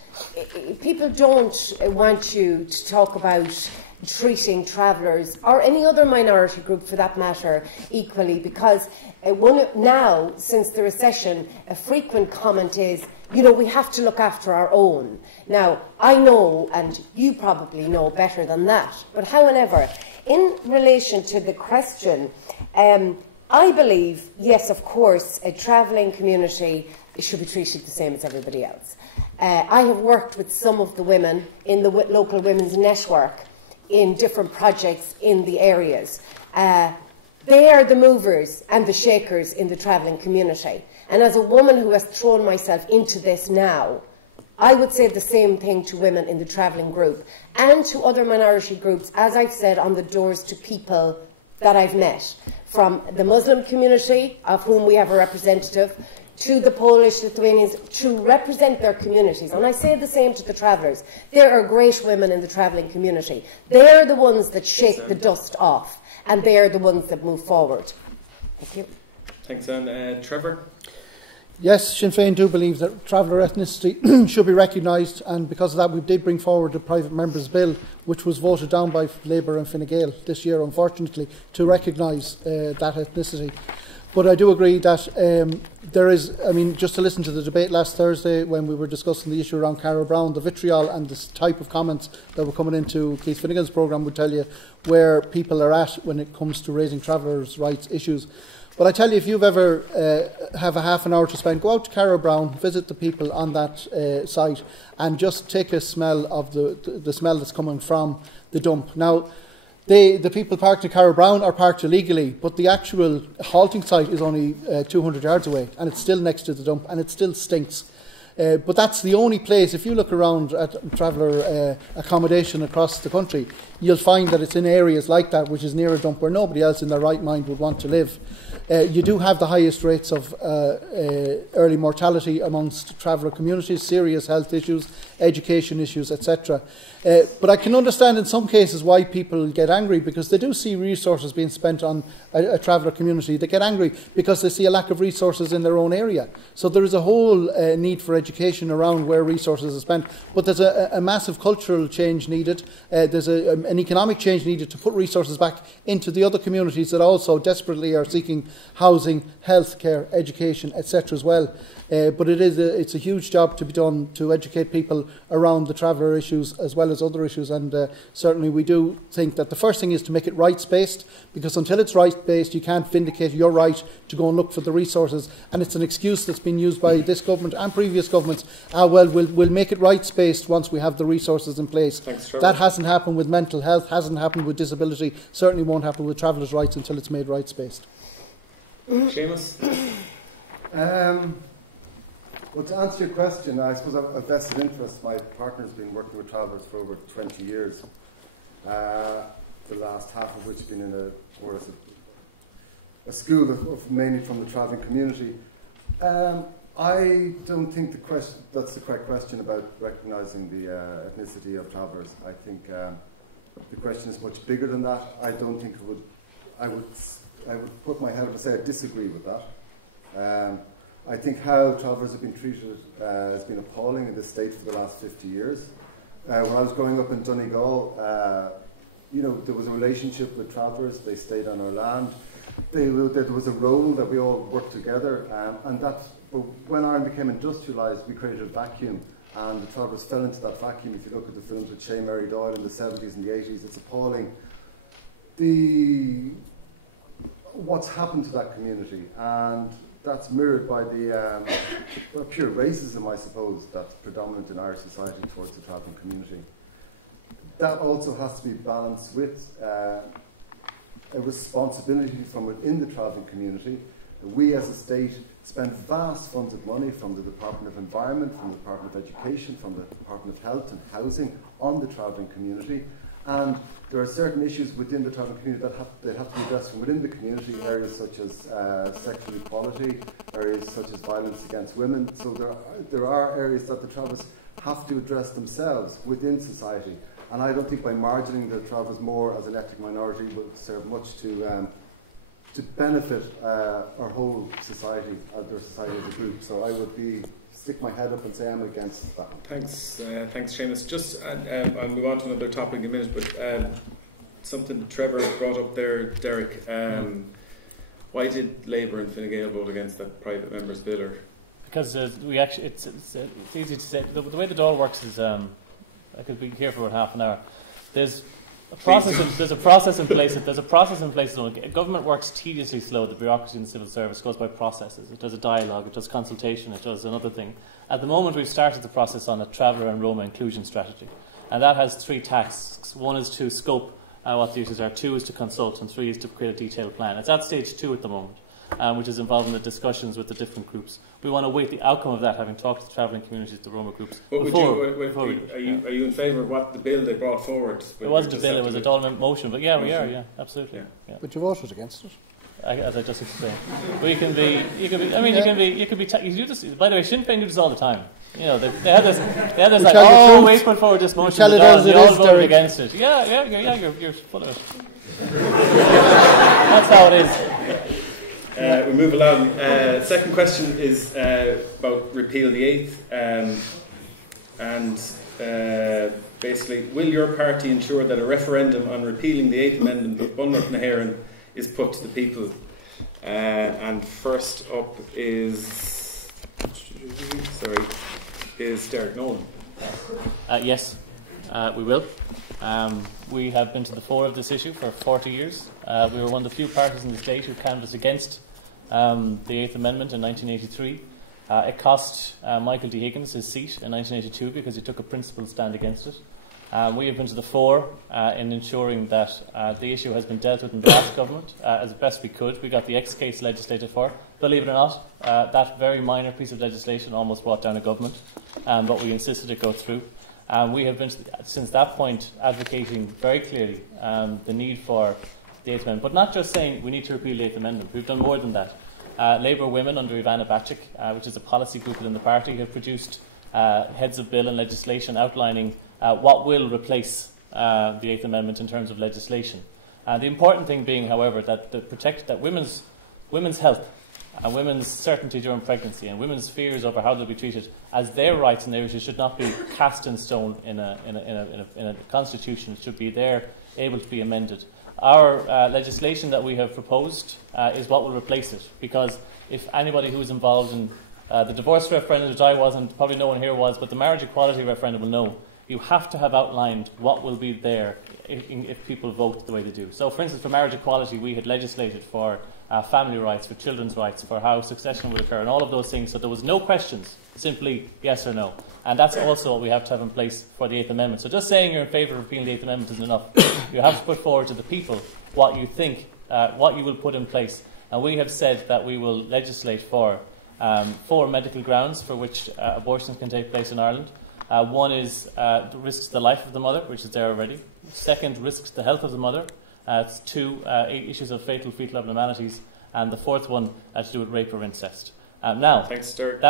People don't want you to talk about treating travellers, or any other minority group for that matter, equally, because now, since the recession, a frequent comment is, we have to look after our own. Now, I know, and you probably know better than that, but however, in relation to the question, I believe, yes, of course, a travelling community should be treated the same as everybody else. I have worked with some of the women in the local women's network in different projects in the areas. They are the movers and the shakers in the travelling community. And as a woman who has thrown myself into this now, I would say the same thing to women in the travelling group and to other minority groups, as I've said on the doors to people that I've met, from the Muslim community, of whom we have a representative, to the Polish, Lithuanians, to represent their communities. And I say the same to the travellers. There are great women in the travelling community. They're the ones that shake the dust off, and they're the ones that move forward. Thank you. Thanks, Anne. Trevor? Yes, Sinn Féin do believe that traveller ethnicity should be recognised, and because of that we did bring forward the private members' bill, which was voted down by Labour and Fine Gael this year, unfortunately, to recognise that ethnicity. But I do agree that there is, just to listen to the debate last Thursday when we were discussing the issue around Cara Brown, the vitriol and the type of comments that were coming into Keith Finnegan's programme would tell you where people are at when it comes to raising travellers' rights issues. But I tell you, if you've ever have a half an hour to spend, go out to Cara Brown, visit the people on that site, and just take a smell of the smell that's coming from the dump. Now, the people parked at Cara Brown are parked illegally, but the actual halting site is only 200 yards away, and it's still next to the dump, and it still stinks. But that's the only place, if you look around at traveller accommodation across the country, you'll find that it's in areas like that, which is near a dump where nobody else in their right mind would want to live. You do have the highest rates of early mortality amongst traveller communities, serious health issues, education issues, etc. But I can understand in some cases why people get angry, because they do see resources being spent on a traveller community. They get angry because they see a lack of resources in their own area. So there is a whole need for education around where resources are spent. But there's a massive cultural change needed. There's an economic change needed to put resources back into the other communities that also desperately are seeking housing, healthcare, education, etc. as well. But it's a huge job to be done to educate people around the traveller issues as well as other issues, and certainly we do think that the first thing is to make it rights-based, because until it's rights-based you can't vindicate your right to go and look for the resources, and it's an excuse that's been used by this government and previous governments. We'll make it rights-based once we have the resources in place. Thanks, Trevor. That hasn't happened with mental health, hasn't happened with disability, certainly won't happen with travellers' rights until it's made rights-based. Seamus? Well, to answer your question, I suppose I've a vested interest. My partner's been working with travellers for over 20 years, the last half of which has been in a school of mainly from the travelling community. I don't think that's the correct question about recognising the ethnicity of travellers. I think the question is much bigger than that. I don't think I would put my head up and say I disagree with that. I think how travellers have been treated has been appalling in this state for the last 50 years. When I was growing up in Donegal, there was a relationship with travellers. They stayed on our land. There was a role that we all worked together, but when Ireland became industrialised, we created a vacuum, and the travellers fell into that vacuum. If you look at the films with Shea Mary Doyle in the 70s and the 80s, it's appalling. What's happened to that community, and that's mirrored by the pure racism, I suppose, that's predominant in Irish society towards the travelling community. That also has to be balanced with a responsibility from within the travelling community. We as a state spend vast funds of money from the Department of Environment, from the Department of Education, from the Department of Health and Housing on the travelling community. And there are certain issues within the travelling community that have to be addressed from within the community, areas such as sexual equality, areas such as violence against women. So there are areas that the travellers have to address themselves within society. And I don't think by margining the travellers more as an ethnic minority will serve much to benefit our whole society, their society as a group. So I would stick my head up and say I'm against that. Thanks, Seamus. Just I'll move on to another topic in a minute, but something Trevor brought up there, Derek. Why did Labour and Fine Gael vote against that private members' bill? Because we actually, it's easy to say. The way the Dáil works is, I could be here for about half an hour. There's a process in place. There's a process in place. Government works tediously slow. The bureaucracy in the civil service goes by processes. It does a dialogue. It does consultation. It does another thing. At the moment, we've started the process on a traveller and Roma inclusion strategy, and that has 3 tasks. 1 is to scope what the issues are. 2 is to consult, and 3 is to create a detailed plan. It's at stage 2 at the moment, which is involving the discussions with the different groups. We want to wait the outcome of that, having talked to the travelling communities, the Roma groups. Are you in favour of what the bill they brought forward? It wasn't a bill; it was a Dáil motion. But yeah, we are. Yeah, absolutely. Yeah. But you voted against it. As I just explained, we can be. You can be. I mean, you can be. You do this. By the way, Sinn Féin do this all the time. They had this. They had this like, we put forward this motion. Tell it as it is, voted against it. Yeah. You're full of it. That's how it is. We move along. Second question is about repeal the 8th, and basically, will your party ensure that a referendum on repealing the 8th Amendment of Bunnock na hÉireann is put to the people? And first up is Derek Nolan. Yes, we will. We have been to the fore of this issue for 40 years. We were one of the few parties in the state who canvassed against the 8th Amendment in 1983. It cost Michael D. Higgins his seat in 1982 because he took a principled stand against it. We have been to the fore in ensuring that the issue has been dealt with in the last government as best we could. We got the X case legislated for. Believe it or not, that very minor piece of legislation almost brought down a government, but we insisted it go through. We have been, since that point, advocating very clearly the need for the 8th Amendment, but not just saying we need to repeal the 8th Amendment. We've done more than that. Labour Women under Ivana Bacik, which is a policy group within the party, have produced heads of bill and legislation outlining what will replace the 8th Amendment in terms of legislation. The important thing being, however, that women's health and women's certainty during pregnancy and women's fears over how they'll be treated as their rights and their issues should not be cast in stone in a constitution. It should be there, able to be amended. Our legislation that we have proposed is what will replace it, because if anybody who is involved in the divorce referendum, which I wasn't, probably no one here was, but the marriage equality referendum will know, you have to have outlined what will be there if people vote the way they do. So, for instance, for marriage equality, we had legislated for family rights, for children's rights, for how succession would occur, and all of those things, so there was no questions, simply yes or no. And that's also what we have to have in place for the 8th Amendment. So just saying you're in favour of repealing the 8th Amendment isn't enough. You have to put forward to the people what you think, what you will put in place. And we have said that we will legislate for 4 medical grounds for which abortions can take place in Ireland. One is risks the life of the mother, which is there already. Second, risks the health of the mother. 2, issues of fatal fetal abnormalities. And the 4th one to do with rape or incest. Now, thanks, Dirk. We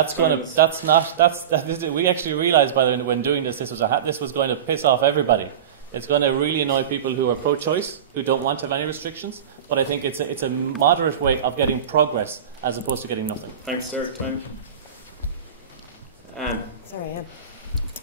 actually realised, by the way, when doing this was going to piss off everybody, It's going to really annoy people who are pro-choice, who don't want to have any restrictions. But I think it's a moderate way of getting progress as opposed to getting nothing. Thanks, sir. Time. Anne. Sorry,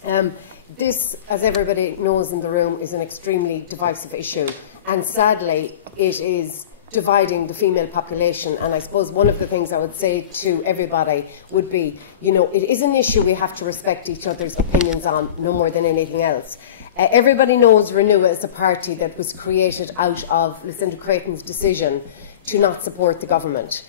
Anne. This, as everybody knows in the room, is an extremely divisive issue. And sadly, it is dividing the female population. And I suppose one of the things I would say to everybody would be, you know, it is an issue we have to respect each other's opinions on, no more than anything else. Everybody knows Renua is a party that was created out of Lucinda Creighton's decision to not support the government.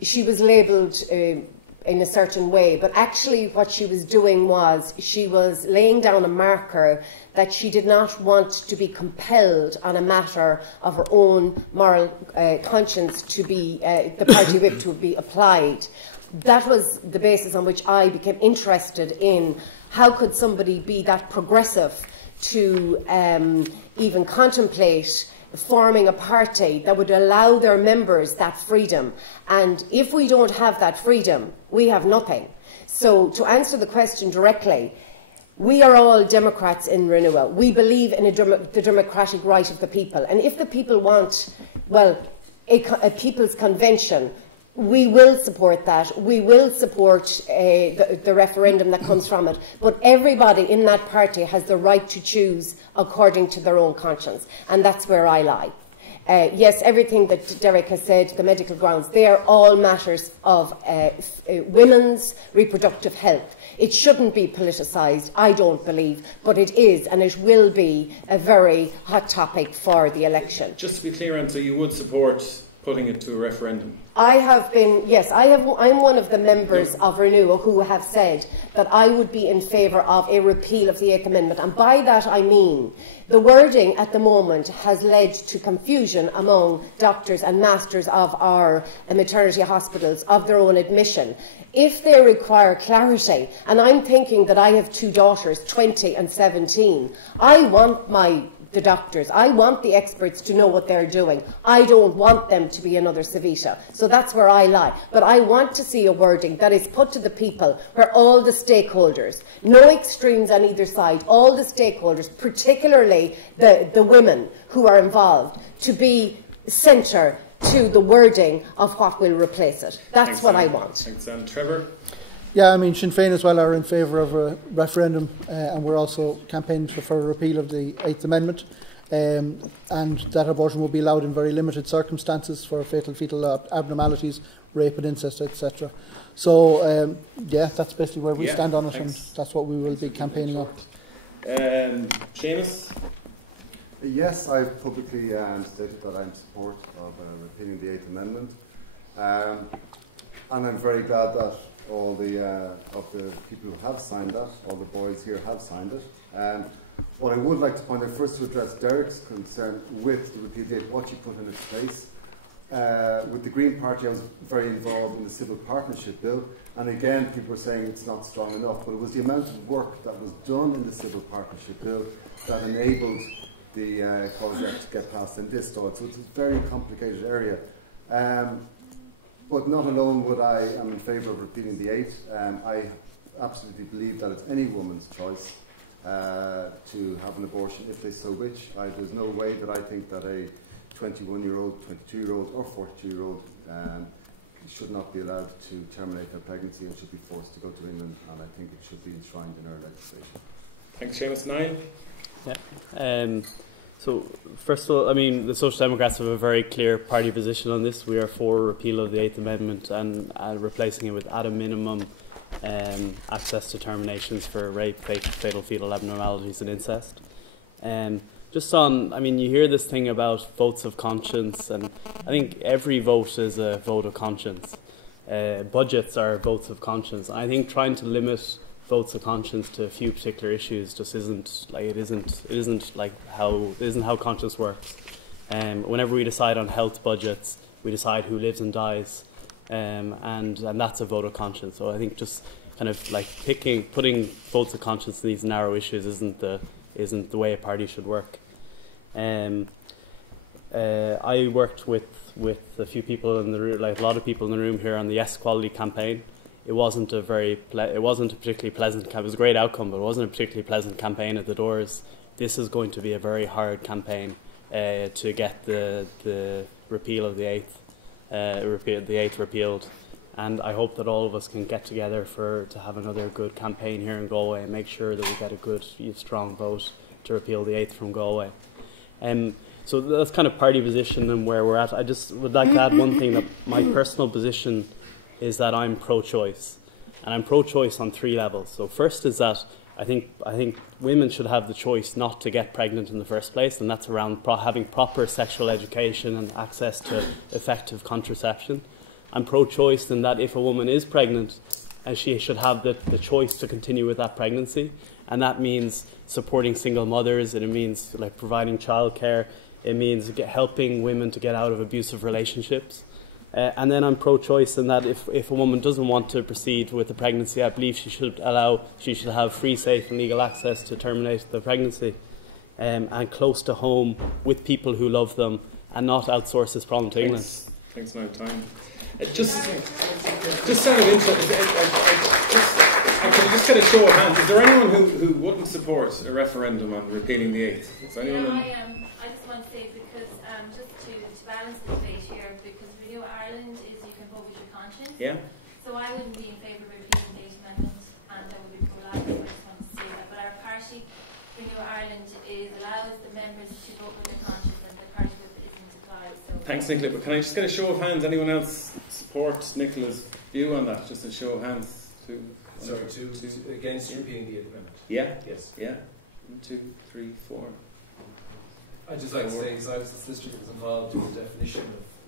She was labelled in a certain way, but actually what she was doing was she was laying down a marker that she did not want to be compelled on a matter of her own moral conscience to be the party whip to be applied. That was the basis on which I became interested in how could somebody be that progressive to even contemplate forming a party that would allow their members that freedom. And if we don't have that freedom, we have nothing. So to answer the question directly, we are all Democrats in Renua. We believe in the democratic right of the people. And if the people want, well, a people's convention, we will support that. We will support the referendum that comes from it. But everybody in that party has the right to choose according to their own conscience. And that's where I lie. Yes, everything that Derek has said, the medical grounds, they are all matters of women's reproductive health. It shouldn't be politicised, I don't believe, but it is, and it will be a very hot topic for the election. Just to be clear, Anne, so you would support putting it to a referendum? I have been, yes, I'm one of the members of Renua who have said that I would be in favour of a repeal of the 8th Amendment. And by that I mean the wording at the moment has led to confusion among doctors and masters of our maternity hospitals of their own admission. If they require clarity, and I'm thinking that I have 2 daughters, 20 and 17, I want the doctors, I want the experts to know what they're doing. I don't want them to be another Savita. So that's where I lie. But I want to see a wording that is put to the people where all the stakeholders, no extremes on either side, all the stakeholders, particularly the women who are involved, to be centre to the wording of what will replace it. That's Thanks, what Anne. I want. Thanks, Anne. Trevor? Yeah, I mean, Sinn Féin as well are in favour of a referendum, and we're also campaigning for a repeal of the 8th Amendment, and that abortion will be allowed in very limited circumstances for fatal fetal abnormalities, rape and incest, etc. So, yeah, that's basically where we stand on it, and that's what we will be campaigning on. Seamus? Yes, I've publicly stated that I'm in support of repealing the 8th Amendment, and I'm very glad that all of the people who have signed that, all the boys here have signed it. What I would like to point out first to address Derek's concern with the repeal date, what you put in its place. With the Green Party, I was very involved in the Civil Partnership Bill, and again, people were saying it's not strong enough, but it was the amount of work that was done in the Civil Partnership Bill that enabled the College Act to get passed in this thought. So it's a very complicated area. But not alone would I am in favour of repealing the 8th. I absolutely believe that it's any woman's choice to have an abortion if they so wish. There's no way that I think that a 21-year-old, 22-year-old or 42-year-old should not be allowed to terminate their pregnancy and should be forced to go to England, and I think it should be enshrined in our legislation. Thanks, Seamus. Niall? Yeah. So, first of all, I mean, the Social Democrats have a very clear party position on this. We are for repeal of the 8th Amendment and replacing it with, at a minimum, access to terminations for rape, fatal fetal abnormalities and incest. Just on, I mean, you hear this thing about votes of conscience, and I think every vote is a vote of conscience. Budgets are votes of conscience. I think trying to limit votes of conscience to a few particular issues just isn't how conscience works. Whenever we decide on health budgets, we decide who lives and dies, and that's a vote of conscience. So I think just kind of like putting votes of conscience in these narrow issues isn't the way a party should work. I worked with a few people in the room, like a lot of people in the room here, on the Yes Quality campaign. It wasn't a particularly pleasant. It was a great outcome, but it wasn't a particularly pleasant campaign at the doors. this is going to be a very hard campaign to get the repeal of the eighth repealed. And I hope that all of us can get together to have another good campaign here in Galway and make sure that we get a good, strong vote to repeal the 8th from Galway. So that's kind of party position and where we're at. I just would like to add one thing, that my personal position is that I'm pro-choice. And I'm pro-choice on 3 levels. So first is that I think women should have the choice not to get pregnant in the first place, and that's around having proper sexual education and access to effective contraception. I'm pro-choice in that if a woman is pregnant, she should have the choice to continue with that pregnancy, and that means supporting single mothers, and it means like providing childcare, it means helping women to get out of abusive relationships. And then I'm pro-choice in that if a woman doesn't want to proceed with the pregnancy, I believe she should have free, safe and legal access to terminate the pregnancy, and close to home with people who love them, and not outsource this problem to England. Thanks for my time. Just out of interest, I can just get a show of hands. Is there anyone who wouldn't support a referendum on repealing the 8th? Is there anyone? I just want to say, because just to balance the debate here, because Renua Ireland is you can vote with your conscience. Yeah. So I wouldn't be in favour of repealing the 8th Amendment, and I would be pro-life. So I just want to say that. But our party, Renua Ireland, allows the members to vote with their conscience, and the party whip isn't applied. So thanks, Nicola. But can I just get a show of hands? Anyone else support Nicola's view on that? Just a show of hands. Against repealing the 8th Amendment. Yeah. Yes. Yeah. 1, 2, 3, 4. I'd just like to say, because I was the solicitor that was involved in the definition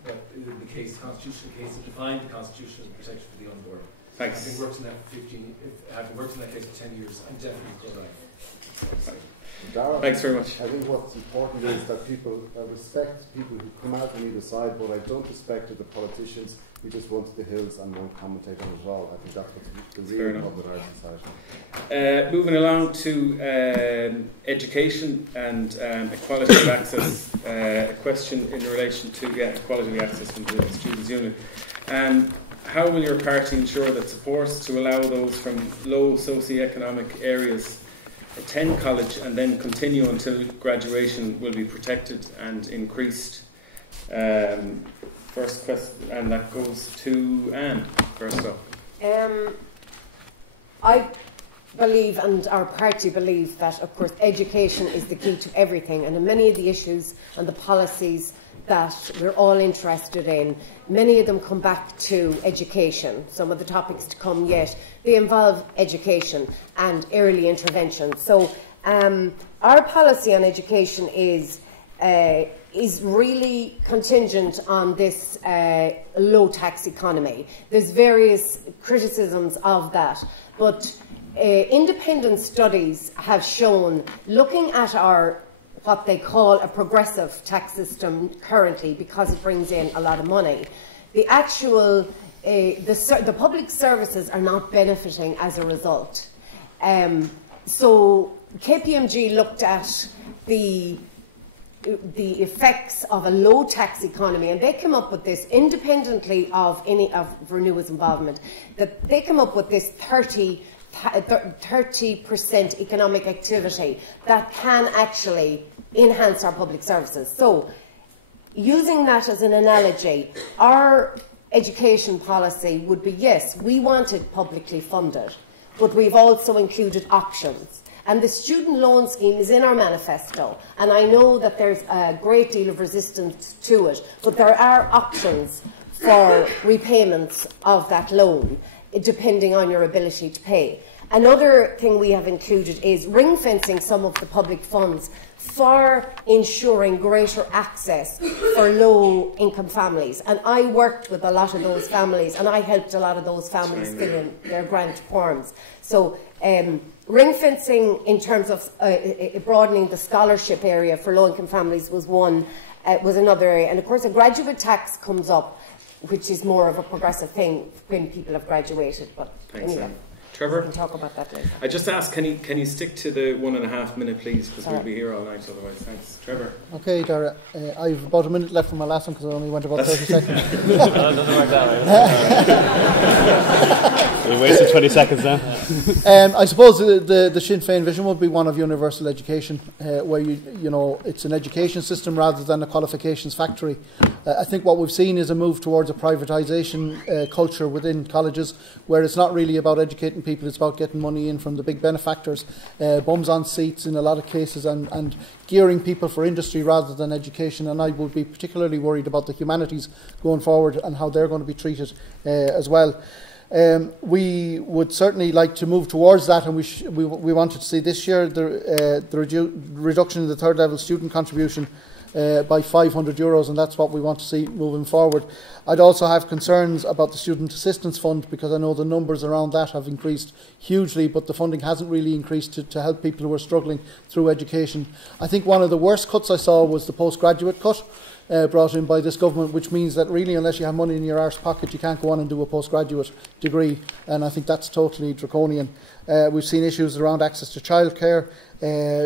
of the case, the constitutional case, to define the constitutional protection for the unborn. Thanks. Having worked in that for 15, having worked in that case for 10 years, I'm definitely pro-life. Dara, thanks very much. I think what's important is that people respect people who come out on either side, but I don't respect the politicians who just run to the hills and won't commentate on it at all. I think that's what's the real problem in our society. Moving along to education and equality of access, a question in relation to equality of access from the Students' Union. How will your party ensure that supports to allow those from low socioeconomic areas attend college and then continue until graduation will be protected and increased? First question, and that goes to Anne, first up. I believe, and our party believe, that of course education is the key to everything, and in many of the issues and the policies that we're all interested in, many of them come back to education. Some of the topics to come yet, they involve education and early intervention. So our policy on education is really contingent on this low tax economy. There's various criticisms of that, but independent studies have shown, looking at our what they call a progressive tax system currently, because it brings in a lot of money, the actual the public services are not benefiting as a result. So KPMG looked at the effects of a low tax economy, and they came up with this independently of any of Renua's involvement, that they came up with this 30% economic activity that can actually enhance our public services. So, using that as an analogy, our education policy would be, yes, we want it publicly funded, but we've also included options. And the student loan scheme is in our manifesto, and I know that there's a great deal of resistance to it, but there are options for repayments of that loan, depending on your ability to pay. Another thing we have included is ring-fencing some of the public funds for ensuring greater access for low-income families. And I worked with a lot of those families, and I helped a lot of those families fill in their grant forms. So ring-fencing in terms of broadening the scholarship area for low-income families was another area. And of course, a graduate tax comes up, which is more of a progressive thing when people have graduated. But thanks, anyway. Trevor? We can talk about that later. I just asked, can you stick to the 1.5 minute, please, because we'll be here all night otherwise. Thanks. Trevor? Okay, Dara. I've about a minute left from my last one because I only went about 30 seconds. That doesn't work that way. You wasted 20 seconds now. I suppose the Sinn Féin vision would be one of universal education, where it's an education system rather than a qualifications factory. I think what we've seen is a move towards a privatisation culture within colleges, where it's not really about educating people, it's about getting money in from the big benefactors, bums on seats in a lot of cases, and gearing people for industry rather than education. And I would be particularly worried about the humanities going forward and how they're going to be treated as well. We would certainly like to move towards that, and we wanted to see this year the reduction in the third level student contribution by €500, and that's what we want to see moving forward. I'd also have concerns about the Student Assistance Fund, because I know the numbers around that have increased hugely, but the funding hasn't really increased to help people who are struggling through education. I think one of the worst cuts I saw was the postgraduate cut brought in by this government, which means that really, unless you have money in your arse pocket, you can't go on and do a postgraduate degree, and I think that's totally draconian. We've seen issues around access to childcare,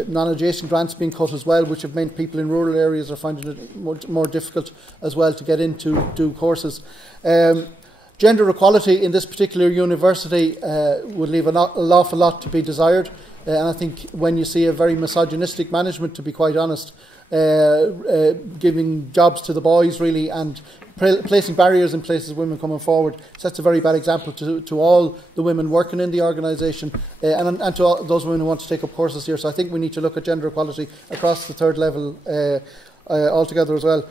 non-adjacent grants being cut as well, which have meant people in rural areas are finding it more difficult as well to get into do courses. Gender equality in this particular university would leave an awful lot to be desired, and I think when you see a very misogynistic management, to be quite honest, giving jobs to the boys really, and placing barriers in places women coming forward, sets a very bad example to all the women working in the organisation, and to all those women who want to take up courses here. So I think we need to look at gender equality across the third level altogether as well.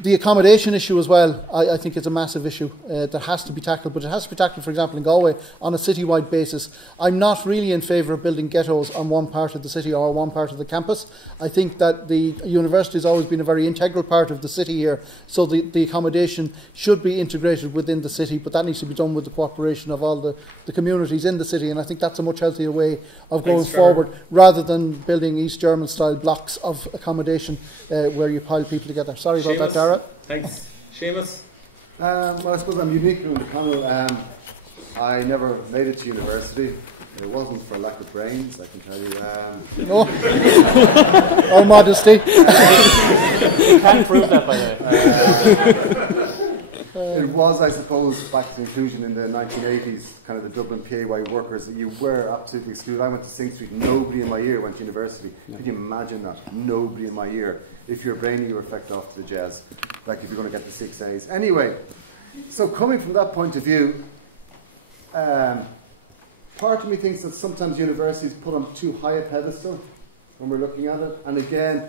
The accommodation issue as well, I think is a massive issue that has to be tackled, but it has to be tackled, for example, in Galway on a citywide basis. I'm not really in favour of building ghettos on one part of the city or one part of the campus. I think that the university has always been a very integral part of the city here, so the accommodation should be integrated within the city, but that needs to be done with the cooperation of all the communities in the city, and I think that's a much healthier way of going forward, rather than building East German style blocks of accommodation where you pile people together. Sorry about that, Dara. Thanks. Seamus? Well, I suppose I'm unique in the panel. I never made it to university. It wasn't for lack of brains, I can tell you. No. Or modesty. You can't prove that, by the way. It was, I suppose, back to inclusion in the 1980s, kind of the Dublin PAY workers, that you were absolutely excluded. I went to Sing Street, nobody in my year went to university. Can you imagine that? Nobody in my year. If you're brainy, you reflect off to the jazz, like if you're going to get the 6 A's. Anyway, so coming from that point of view, part of me thinks that sometimes universities put on too high a pedestal when we're looking at it. And again,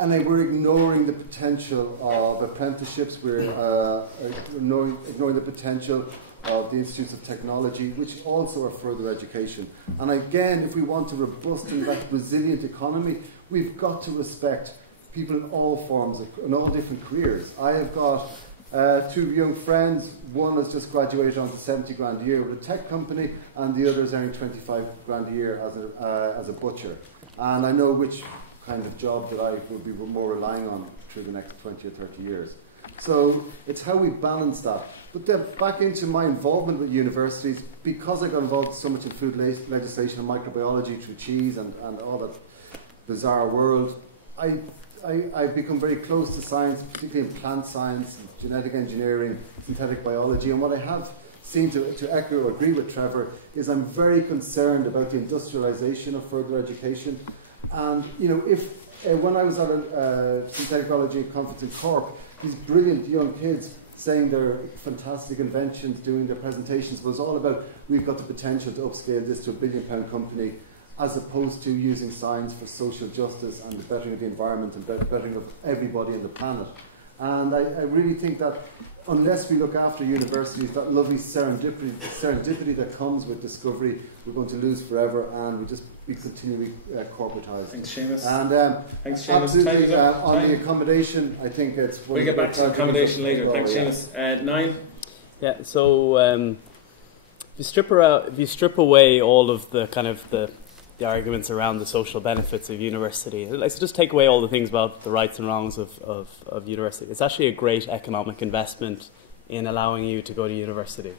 we're ignoring the potential of apprenticeships, we're ignoring the potential of the Institutes of Technology, which also are further education. And again, if we want a robust and resilient economy, we've got to respect people in all forms, in all different careers. I have got 2 young friends. One has just graduated on to 70 grand a year with a tech company, and the other is earning 25 grand a year as a butcher. And I know which kind of job that I would be more relying on through the next 20 or 30 years. So it's how we balance that. But then back into my involvement with universities, because I got involved so much in food legislation and microbiology through cheese and all that bizarre world, I've become very close to science, particularly in plant science, genetic engineering, synthetic biology. And what I have seen, to echo or agree with Trevor, is I'm very concerned about the industrialisation of further education. And, when I was at a synthetic biology conference in Cork, these brilliant young kids saying their fantastic inventions, doing their presentations, was all about, we've got the potential to upscale this to a £1 billion company, as opposed to using science for social justice and the bettering of the environment and bettering of everybody on the planet. And I really think that unless we look after universities, that lovely serendipity that comes with discovery, we're going to lose forever, and we just be continually corporatised. Thanks, Seamus. And thanks, Seamus. absolutely, on the accommodation, I think it's... We'll get back to accommodation later. Thanks, Seamus. Niall? Yeah, so if you strip away all of the kind of the arguments around the social benefits of university, let's just take away all the things about the rights and wrongs of university. It's actually a great economic investment in allowing you to go to university.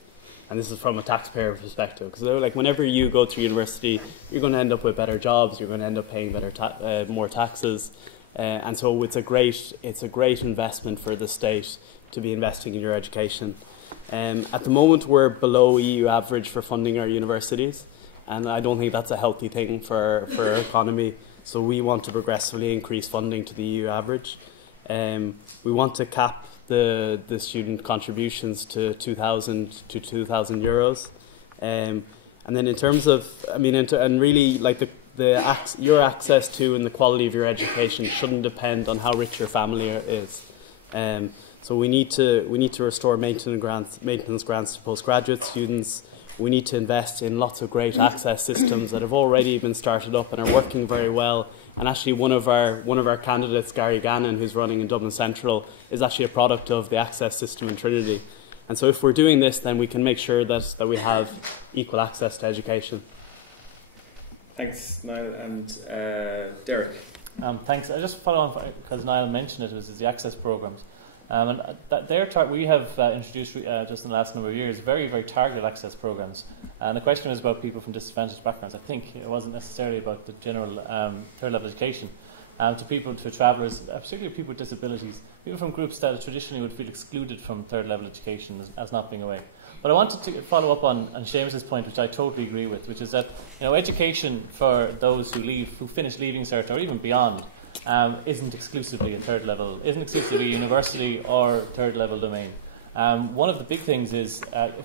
And this is from a taxpayer perspective, because like whenever you go through university, you're going to end up with better jobs, you're going to end up paying more taxes, and so it's a great investment for the state to be investing in your education. At the moment, we're below EU average for funding our universities, and I don't think that's a healthy thing for our economy. So we want to progressively increase funding to the EU average. We want to cap the student contributions to 2,000 euros. And then in terms of, and really like your access to and the quality of your education shouldn't depend on how rich your family is. So we need to restore maintenance grants to postgraduate students. We need to invest in lots of great access systems that have already been started up and are working very well. And actually, one of our candidates, Gary Gannon, who's running in Dublin Central, is actually a product of the access system in Trinity. And so, if we're doing this, then we can make sure that we have equal access to education. Thanks, Niall. And Derek. Thanks. I just follow on because Niall mentioned it was the access programs. We have introduced just in the last number of years very, very targeted access programs. And the question was about people from disadvantaged backgrounds. I think it wasn't necessarily about the general third level education. To travellers, particularly people with disabilities, people from groups that traditionally would feel excluded from third level education as not being away. But I wanted to follow up on Seamus's point, which I totally agree with, which is that education for those who finish Leaving Cert or even beyond isn't exclusively a third level, isn't exclusively university or third level domain. One of the big things is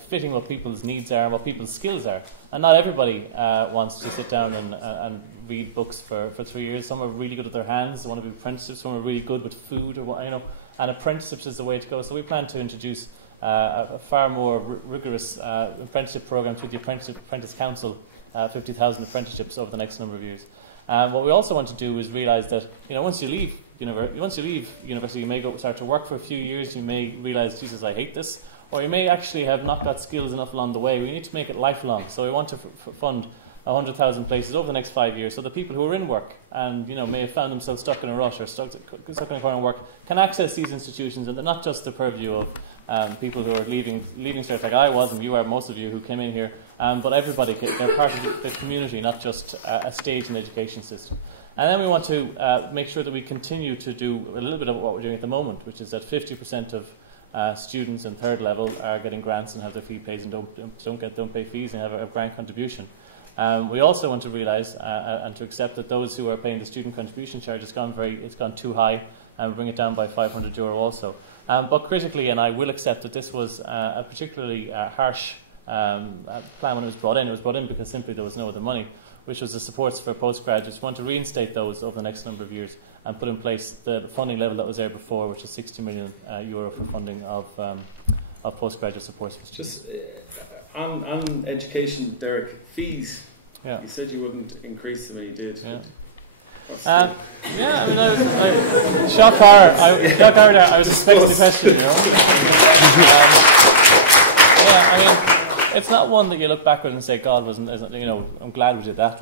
fitting what people's needs are and what people's skills are. And not everybody wants to sit down and read books for 3 years. Some are really good with their hands, they want to be apprenticeships, some are really good with food, and apprenticeships is the way to go. So we plan to introduce a far more rigorous apprenticeship program through the Apprentice Council, 50,000 apprenticeships over the next number of years. What we also want to do is realise that once you leave university, you may start to work for a few years. You may realise, Jesus, I hate this, or you may actually have not got skills enough along the way. We need to make it lifelong. So we want to fund 100,000 places over the next 5 years, so the people who are in work and may have found themselves stuck in a rut or stuck in a corner of work can access these institutions, and they're not just the purview of people who are leaving cert like I was and you are, most of you who came in here. But everybody, they're part of the community, not just a stage in the education system. And then we want to make sure that we continue to do a little bit of what we're doing at the moment, which is that 50% of students in third level are getting grants and have their fee paid and don't pay fees and have a grant contribution. We also want to realise and to accept that those who are paying the student contribution charge it's gone too high, and bring it down by €500 also. But critically, and I will accept that this was a particularly harsh plan when it was brought in. It was brought in because simply there was no other money, which was the supports for postgraduates. We want to reinstate those over the next number of years and put in place the funding level that was there before, which is €60 million for funding of postgraduate supports for students. Just on education, Derek, fees. Yeah. You said you wouldn't increase them, and you did. Yeah. Shock horror. I was expecting the question, it's not one that you look backward and say, God, I'm glad we did that.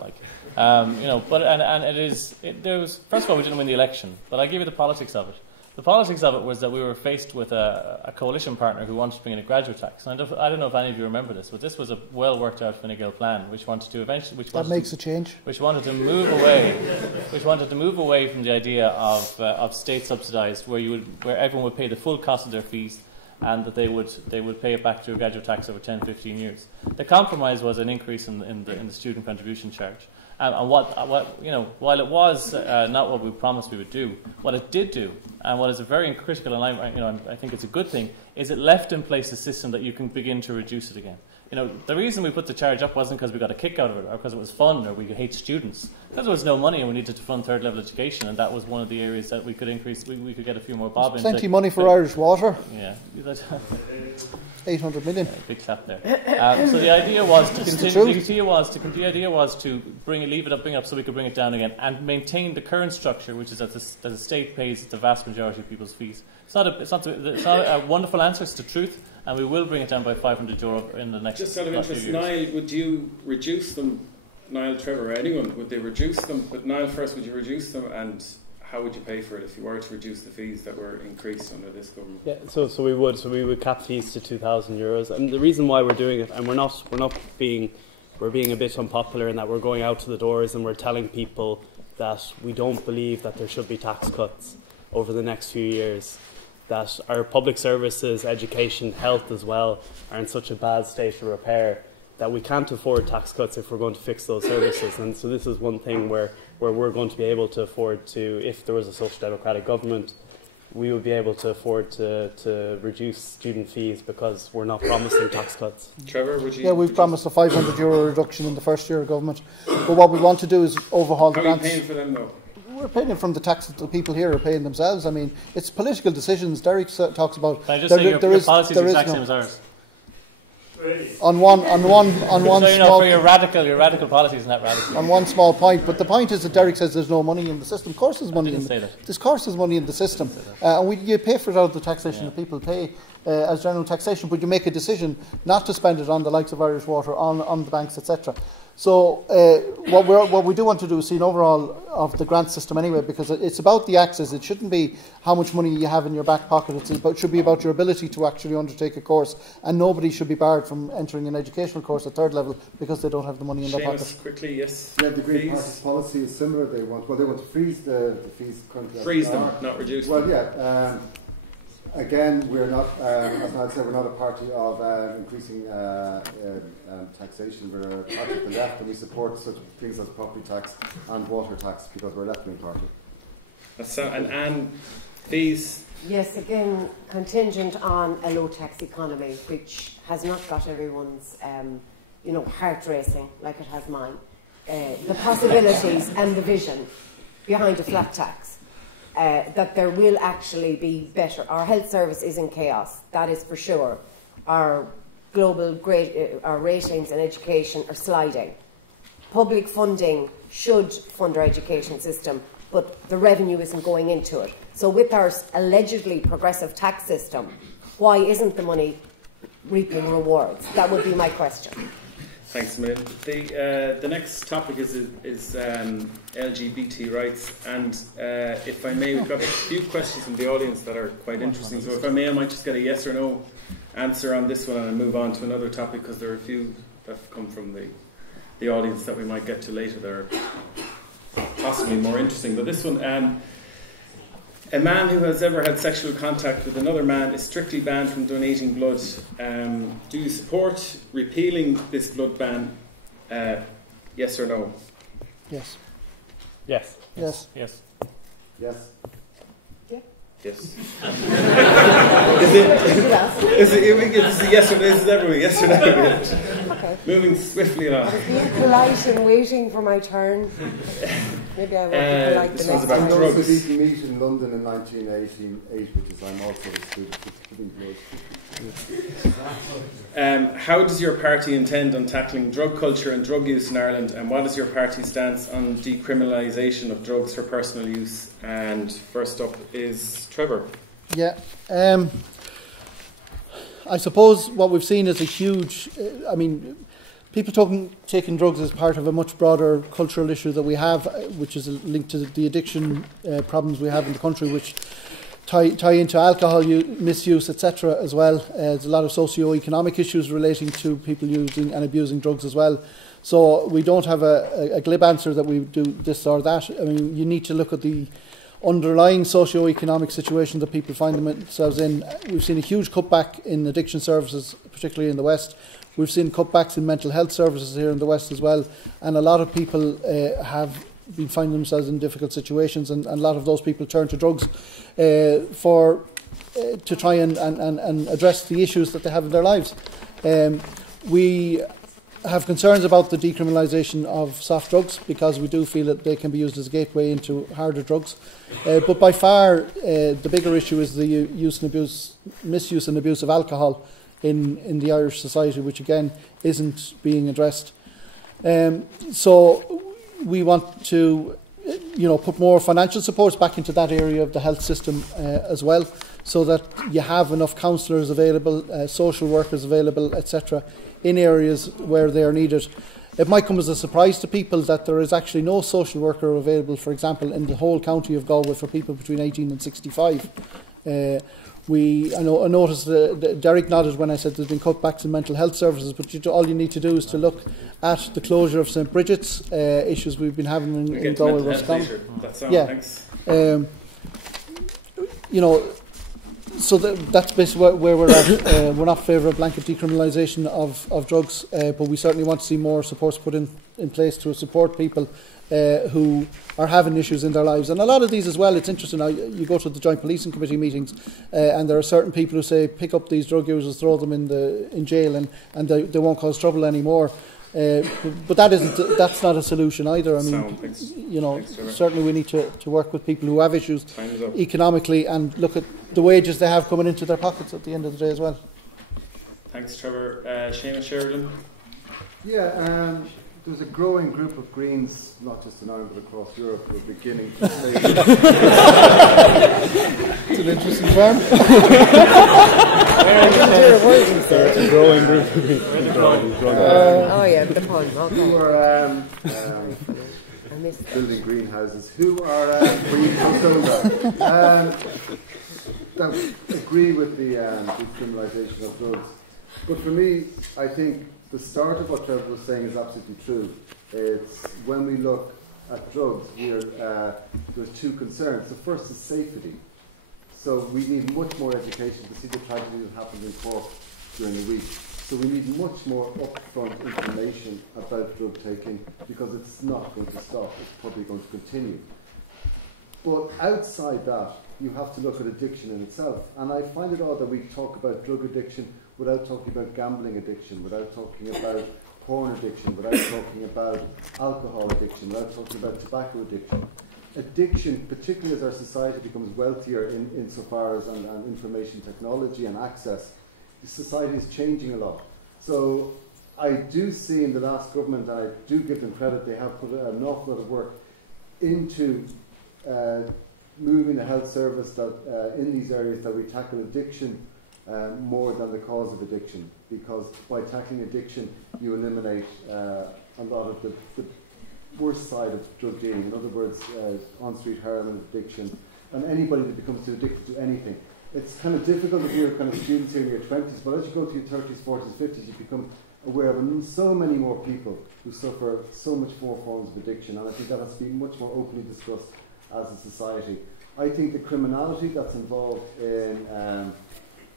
There was, first of all, we didn't win the election, but I give you the politics of it. The politics of it was that we were faced with a coalition partner who wanted to bring in a graduate tax. And I don't know if any of you remember this, but this was a well worked out Fine Gael plan, which wanted to eventually, which wanted to move away from the idea of state subsidised, where everyone would pay the full cost of their fees, and that they would pay it back through a graduate tax over 10-15 years. The compromise was an increase in the student contribution charge. And while it was not what we promised we would do, what it did do, and what is a very critical, and I think it's a good thing, is it left in place a system that you can begin to reduce it again. The reason we put the charge up wasn't because we got a kick out of it, or because it was fun, or we hate students. Because there was no money and we needed to fund third level education, and that was one of the areas that we could increase. We could get a few more bob in. Plenty money for Irish Water. Yeah. 800 million. Big clap there. So the idea was to continue. The idea was to bring it up, so we could bring it down again, and maintain the current structure, which is that the state pays the vast majority of people's fees. It's not a wonderful answer. It's the truth, and we will bring it down by €500 in the next. Just out of interest, Niall, would you reduce them? Niall, Trevor, or anyone, would they reduce them? But Niall first, would you reduce them, and how would you pay for it if you were to reduce the fees that were increased under this government? Yeah, so we would cap fees to €2,000, and the reason why we're doing it, and we're being a bit unpopular in that we're going out to the doors and we're telling people that we don't believe that there should be tax cuts over the next few years. that our public services, education, health as well, are in such a bad state of repair that we can't afford tax cuts if we're going to fix those services. And so this is one thing where we're going to be able to afford to, if there was a social democratic government, we would be able to afford to reduce student fees because we're not promising tax cuts. Trevor, would you? Yeah, we've promised a €500 reduction in the first year of government. But what we want to do is overhaul the grants. How are you paying for them though? We're paying it from the tax that the people here are paying themselves. I mean, it's political decisions. Derek talks about. Can I just say your policy is the exact same as ours? On one small. For your radical policy is not radical. On one small point, but the point is that Derek says there's no money in the system. Of course, there's money there's money in the system, and you pay for it out of the taxation that people pay as general taxation. But you make a decision not to spend it on the likes of Irish Water, on the banks, etc. So what we do want to do is see an overall of the grant system anyway, because it's about the access. It shouldn't be how much money you have in your back pocket. It should be about your ability to actually undertake a course, and nobody should be barred from entering an educational course at third level because they don't have the money in their pocket. Seamus, quickly, yes. Yeah, the Green Party's policy is similar. They want to freeze the fees currently. Freeze them, not reduce them. Well, yeah. Again, we're not, as Niall said, we're not a party of increasing taxation. We're a party of the left, and we support such things as property tax and water tax because we're a left-wing party. And fees? Yes, again, contingent on a low-tax economy, which has not got everyone's, heart racing like it has mine. The possibilities and the vision behind a flat tax. That there will actually be better. Our health service is in chaos, that is for sure. Our global our ratings in education are sliding. Public funding should fund our education system, but the revenue isn't going into it. So with our allegedly progressive tax system, why isn't the money reaping rewards? That would be my question. Thanks, Emil. The next topic is LGBT rights, and if I may, we've got a few questions from the audience that are quite interesting. So if I may, I might just get a yes or no answer on this one and move on to another topic, because there are a few that have come from the audience that we might get to later that are possibly more interesting. But this one, a man who has ever had sexual contact with another man is strictly banned from donating blood. Do you support repealing this blood ban? Yes or no? Yes. Yes. Yes. Yes. Yes. Yeah. Yes. Is it yes or no? Is it everyone? Yes or no? Okay. Moving swiftly along. I was being polite and waiting for my turn. Maybe I won't be polite the next time. I was at Eton Meet in London in 1988, which is I'm also a student of how does your party intend on tackling drug culture and drug use in Ireland, and what is your party's stance on decriminalisation of drugs for personal use? And first up is Trevor. Yeah. I suppose what we've seen is a huge, people taking drugs as part of a much broader cultural issue that we have, which is linked to the addiction problems we have in the country, which tie into alcohol misuse, etc. as well. There's a lot of socio-economic issues relating to people using and abusing drugs as well. So we don't have a glib answer that we do this or that. I mean, you need to look at the underlying socio-economic situation that people find themselves in. We've seen a huge cutback in addiction services, particularly in the West. We've seen cutbacks in mental health services here in the West as well, and a lot of people have been finding themselves in difficult situations, and a lot of those people turn to drugs to try and address the issues that they have in their lives. We have concerns about the decriminalisation of soft drugs, because we do feel that they can be used as a gateway into harder drugs. But by far, the bigger issue is the misuse and abuse of alcohol in the Irish society, which again isn't being addressed. So we want to, put more financial supports back into that area of the health system as well, so that you have enough counsellors available, social workers available, etc., in areas where they are needed. It might come as a surprise to people that there is actually no social worker available, for example, in the whole county of Galway for people between 18 and 65. I noticed Derek nodded when I said there's been cutbacks in mental health services, but all you need to do is to look at the closure of St Bridget's, issues we've been having in Galway. That's on, yeah. Thanks. So that's basically where we're at. We're not in favour of blanket decriminalisation of drugs, but we certainly want to see more supports put in place to support people who are having issues in their lives. And a lot of these as well, it's interesting now, you go to the Joint Policing Committee meetings and there are certain people who say pick up these drug users, throw them in jail and they won't cause trouble anymore. But that's not a solution either. I mean, certainly we need to work with people who have issues economically and look at the wages they have coming into their pockets at the end of the day as well. Thanks, Trevor. Seamus, Sheridan? Yeah, there's a growing group of Greens, not just in Ireland but across Europe, who are beginning to say... It's an interesting term. It's a growing group of Greens. Oh yeah, the pun. Who are building greenhouses, who are that agree with the decriminalisation of drugs. But for me, I think the start of what Trevor was saying is absolutely true. It's when we look at drugs, there's two concerns. The first is safety. So we need much more education to see the tragedy that happens in Cork during the week. So we need much more upfront information about drug taking because it's not going to stop. It's probably going to continue. But outside that, you have to look at addiction in itself. And I find it odd that we talk about drug addiction without talking about gambling addiction, without talking about porn addiction, without talking about alcohol addiction, without talking about tobacco addiction. Addiction, particularly as our society becomes wealthier insofar as and information technology and access, the society is changing a lot. So I do see in the last government, and I do give them credit, they have put an awful lot of work into moving the health service that in these areas that we tackle addiction more than the cause of addiction, because by tackling addiction you eliminate a lot of the worst side of drug dealing. In other words, on-street heroin addiction, and anybody that becomes too addicted to anything. It's kind of difficult if you're kind of students here in your 20s, but as you go to your 30s, 40s, 50s, you become aware of so many more people who suffer so much more forms of addiction, and I think that has to be much more openly discussed as a society. I think the criminality that's involved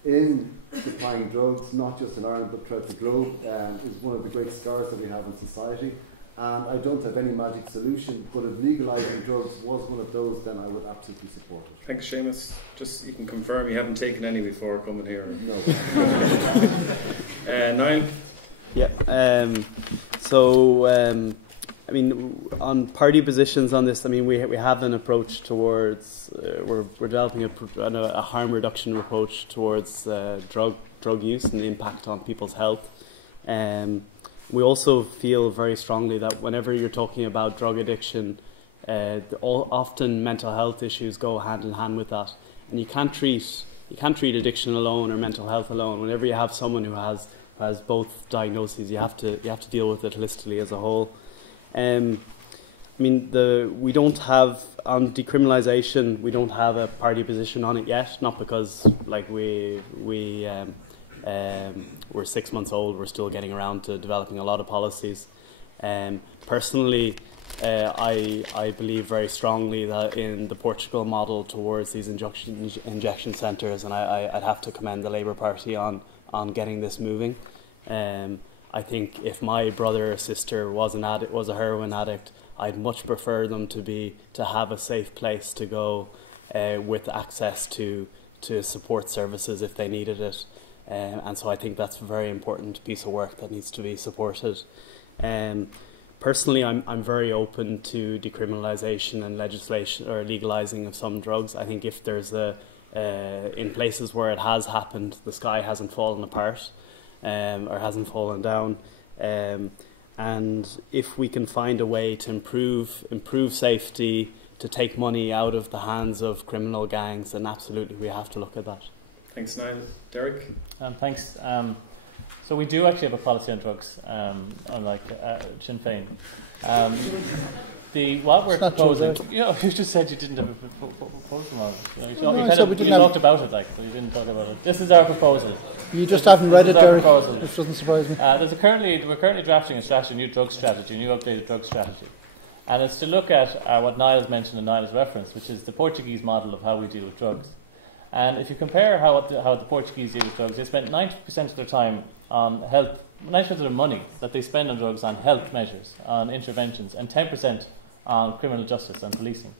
in supplying drugs, not just in Ireland but throughout the globe, is one of the great scars that we have in society. And I don't have any magic solution, but if legalising drugs was one of those, then I would absolutely support it. Thanks, Seamus. Just you can confirm you haven't taken any before coming here. No. Niall? Yeah. I mean, on party positions on this, I mean, we have an approach towards we're developing a harm reduction approach towards drug use and the impact on people's health. We also feel very strongly that whenever you're talking about drug addiction, often mental health issues go hand in hand with that, and you can't treat addiction alone or mental health alone. Whenever you have someone who has both diagnoses, you have to deal with it holistically as a whole. I mean, we don't have on decriminalisation. We don't have a party position on it yet. Not because like we're 6 months old. We're still getting around to developing a lot of policies. Personally, I believe very strongly that in the Portugal model towards these injection centres, and I'd have to commend the Labour Party on getting this moving. I think if my brother or sister was a heroin addict, I'd much prefer them to have a safe place to go with access to support services if they needed it. And so I think that's a very important piece of work that needs to be supported. Personally, I'm very open to decriminalisation and legislation or legalising of some drugs. I think if there's in places where it has happened, the sky hasn't fallen apart or hasn't fallen down. And if we can find a way to improve safety, to take money out of the hands of criminal gangs, then absolutely we have to look at that. Thanks, Niall. Derek? Thanks. So we do actually have a policy on drugs, unlike Sinn Féin. What we're proposing, you just said you didn't have a proposal on it. You talked about it, but you didn't talk about it. This is our proposal. You just haven't read it, Derek, which doesn't surprise me. We're currently drafting a new drug strategy, a new updated drug strategy. And it's to look at what Niall's mentioned and Niall's reference, which is the Portuguese model of how we deal with drugs. And if you compare how the Portuguese deal with drugs, they spend 90% of their time on health, 90% of their money that they spend on drugs on health measures, on interventions, and 10% on criminal justice and policing.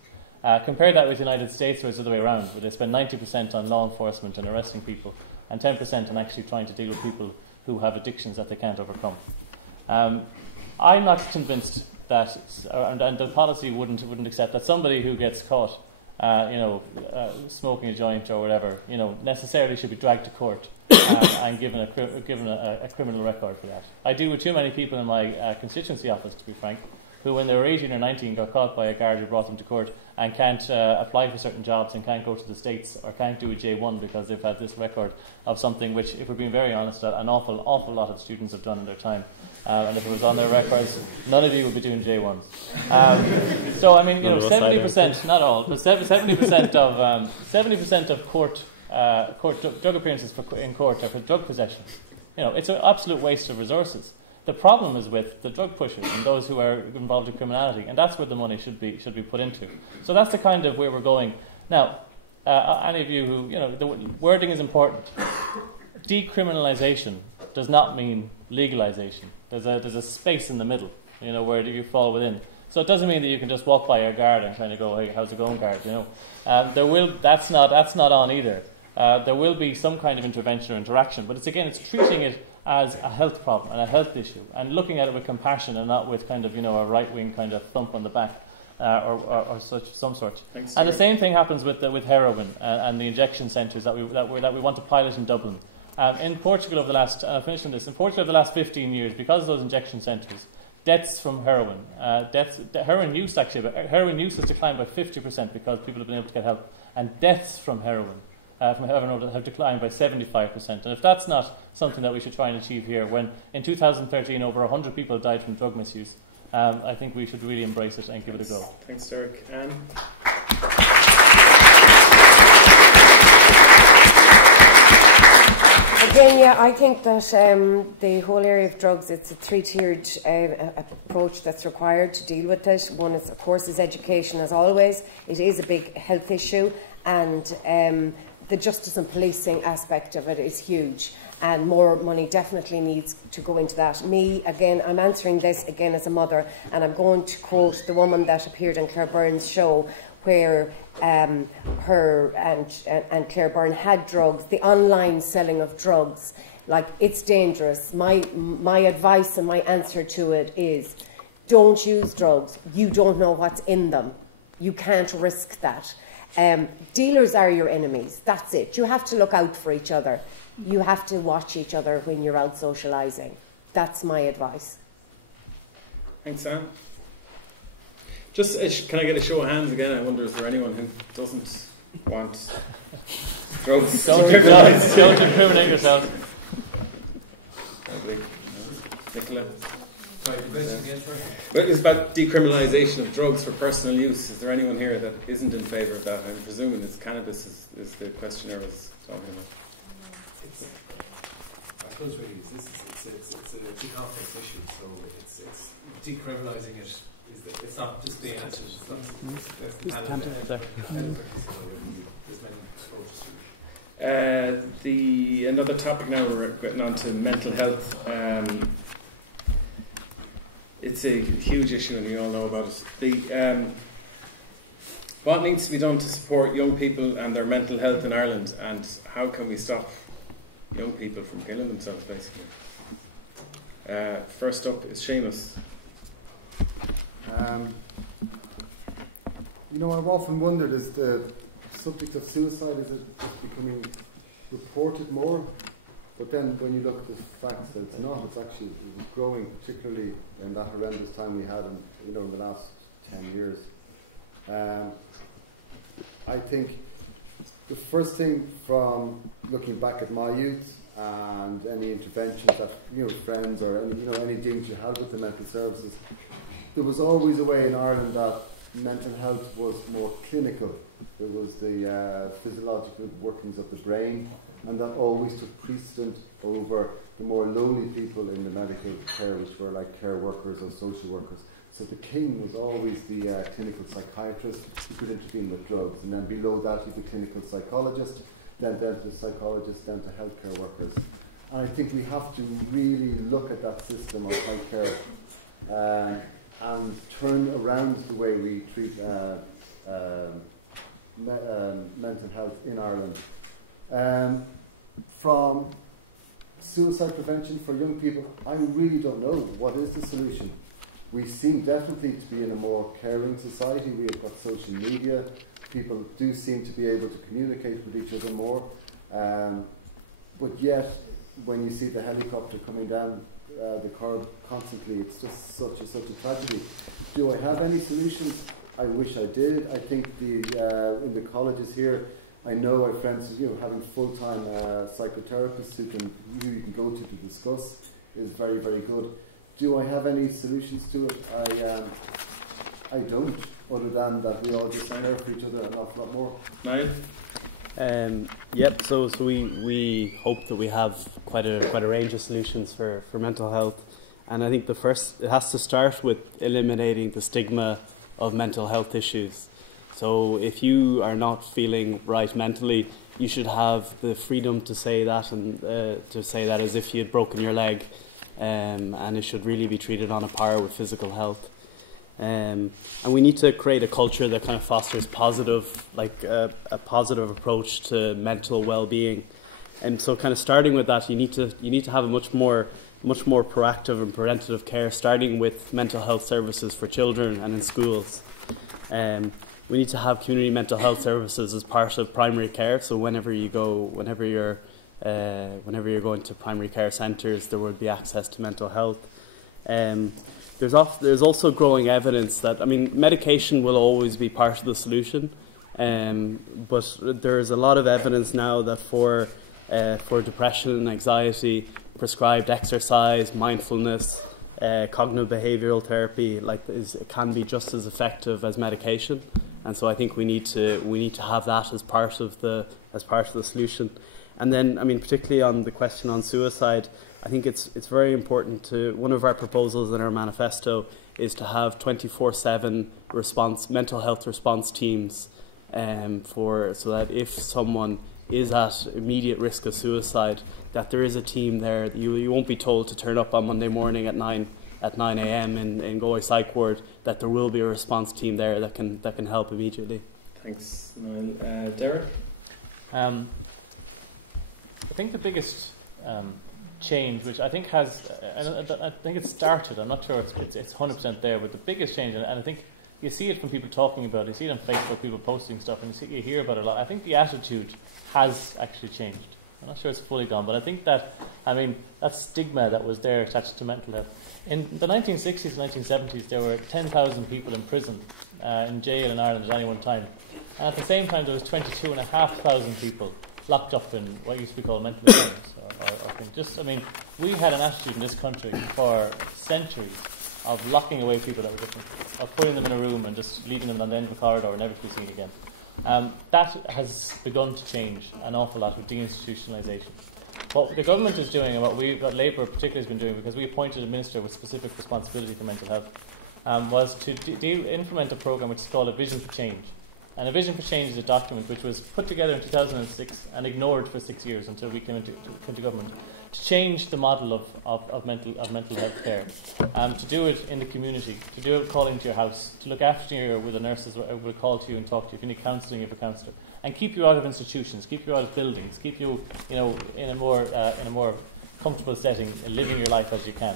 Compare that with the United States, where it's the other way around, where they spend 90% on law enforcement and arresting people, and 10% on actually trying to deal with people who have addictions that they can't overcome. I'm not convinced that, and the policy wouldn't accept that somebody who gets caught, smoking a joint or whatever, necessarily should be dragged to court and given a criminal record for that. I deal with too many people in my constituency office, to be frank, who when they were 18 or 19 got caught by a guard who brought them to court and can't apply for certain jobs and can't go to the States or can't do a J1 because they've had this record of something which, if we're being very honest, an awful lot of students have done in their time. And if it was on their records, none of you would be doing J1s. So I mean, 70%, not all, but 70% of court drug appearances in court are for drug possession. It's an absolute waste of resources. The problem is with the drug pushers and those who are involved in criminality, and that's where the money should be put into. So that's the kind of where we're going. Now, any of you who, the wording is important. Decriminalisation does not mean legalisation. There's a space in the middle, where you fall within. So it doesn't mean that you can just walk by your guard and kind of go, "Hey, how's it going, guard?" That's not on either. There will be some kind of intervention or interaction, but it's treating it as a health problem and a health issue, and looking at it with compassion and not with kind of a right-wing kind of thump on the back or some sort. Thanks, and the same thing happens with heroin and the injection centres that we want to pilot in Dublin. In Portugal over the last, I'll finish on this. In Portugal over the last 15 years, because of those injection centres, deaths from heroin, heroin use has declined by 50% because people have been able to get help, and deaths from heroin have declined by 75%. And if that's not something that we should try and achieve here, when in 2013 over 100 people died from drug misuse, I think we should really embrace it and give it a go. Thanks, Derek. Again, yeah, I think that the whole area of drugs, it's a three-tiered approach that's required to deal with it. One is, of course, is education, as always. It is a big health issue, and the justice and policing aspect of it is huge, and more money definitely needs to go into that. Again, I'm answering this again as a mother, and I'm going to quote the woman that appeared on Claire Byrne's show, where her and Claire Byrne had drugs, the online selling of drugs. Like, it's dangerous. My advice and my answer to it is, don't use drugs. You don't know what's in them. You can't risk that. Dealers are your enemies. That's it. You have to look out for each other. You have to watch each other when you're out socialising. That's my advice. Thanks, Sam. Just, can I get a show of hands again? I wonder, is there anyone who doesn't want drugs? Don't incriminate yourself. Nicola? Sorry, the question again, But it's about decriminalisation of drugs for personal use. Is there anyone here that isn't in favour of that? I'm presuming it's cannabis is the questioner was talking about. I suppose really it's a too complex issue, so it's decriminalising it. It's not just the answer. Another topic now, we're getting on to mental health. It's a huge issue, and we all know about it. What needs to be done to support young people and their mental health in Ireland, and how can we stop young people from killing themselves, basically? First up is Seamus. I've often wondered, is the subject of suicide, is it just becoming reported more? But then when you look at the facts that it's not, it was growing, particularly in that horrendous time we had in the last 10 years. I think the first thing from looking back at my youth and any interventions that friends or any dealings you had with the mental services, there was always a way in Ireland that mental health was more clinical. There was the physiological workings of the brain, and that always took precedent over the more lonely people in the medical care, which were like care workers or social workers. So the king was always the clinical psychiatrist who could intervene with drugs, and then below that you the clinical psychologist, then down to psychologists, down to healthcare workers. And I think we have to really look at that system of healthcare and turn around the way we treat mental health in Ireland. From suicide prevention for young people, I really don't know what is the solution. We seem definitely to be in a more caring society. We have got social media. People do seem to be able to communicate with each other more. But yet, when you see the helicopter coming down the curb constantly, it's just such a tragedy. Do I have any solutions? I wish I did. I think in the colleges here, I know I have friends having full-time psychotherapists who you can go to discuss is very, very good. Do I have any solutions to it? I don't, other than that we all just care for each other an awful lot more. Niall? Yep. So we hope that we have quite a range of solutions for mental health, and I think it has to start with eliminating the stigma of mental health issues. So if you are not feeling right mentally, you should have the freedom to say that, and to say that as if you had broken your leg, and it should really be treated on a par with physical health. And we need to create a culture that kind of fosters positive, a positive approach to mental well-being. And so, kind of starting with that, you need to have a much more proactive and preventative care, starting with mental health services for children and in schools. We need to have community mental health services as part of primary care. So whenever you're going to primary care centres, there would be access to mental health. There's also growing evidence that, medication will always be part of the solution, but there's a lot of evidence now that for depression and anxiety, prescribed exercise, mindfulness, cognitive behavioural therapy can be just as effective as medication. And so I think we need to have that as part of the solution. And then, particularly on the question on suicide, I think it's very important to, one of our proposals in our manifesto is to have 24/7 mental health response teams, so that if someone is at immediate risk of suicide, that there is a team there. You won't be told to turn up on Monday morning at 9 a.m. in Galway Psych Ward, that there will be a response team there that can help immediately. Thanks, Niall. Dara? I think the biggest change, which I think it started, I'm not sure it's 100% there, but the biggest change, and I think you see it from people talking about it, you see it on Facebook, people posting stuff, and you hear about it a lot. I think the attitude has actually changed. I'm not sure it's fully gone, but I think that stigma that was there attached to mental health. In the 1960s and 1970s, there were 10,000 people in prison, in jail in Ireland at any one time. And at the same time, there was 22,500 people locked up in what used to be called mental asylums. We had an attitude in this country for centuries of locking away people that were different, of putting them in a room and just leaving them on the end of a corridor, never to be seen again. That has begun to change an awful lot with deinstitutionalisation. What the government is doing, and what Labour particularly has been doing, because we appointed a minister with specific responsibility for mental health, was to implement a programme which is called a Vision for Change. And a Vision for Change is a document which was put together in 2006 and ignored for 6 years until we came into government, to change the model of mental health care, to do it in the community, to do it calling to your house, to look after you where the nurses will call to you and talk to you. If you need counselling, you have a counsellor, and keep you out of institutions, keep you out of buildings, keep you in a more comfortable setting, living your life as you can.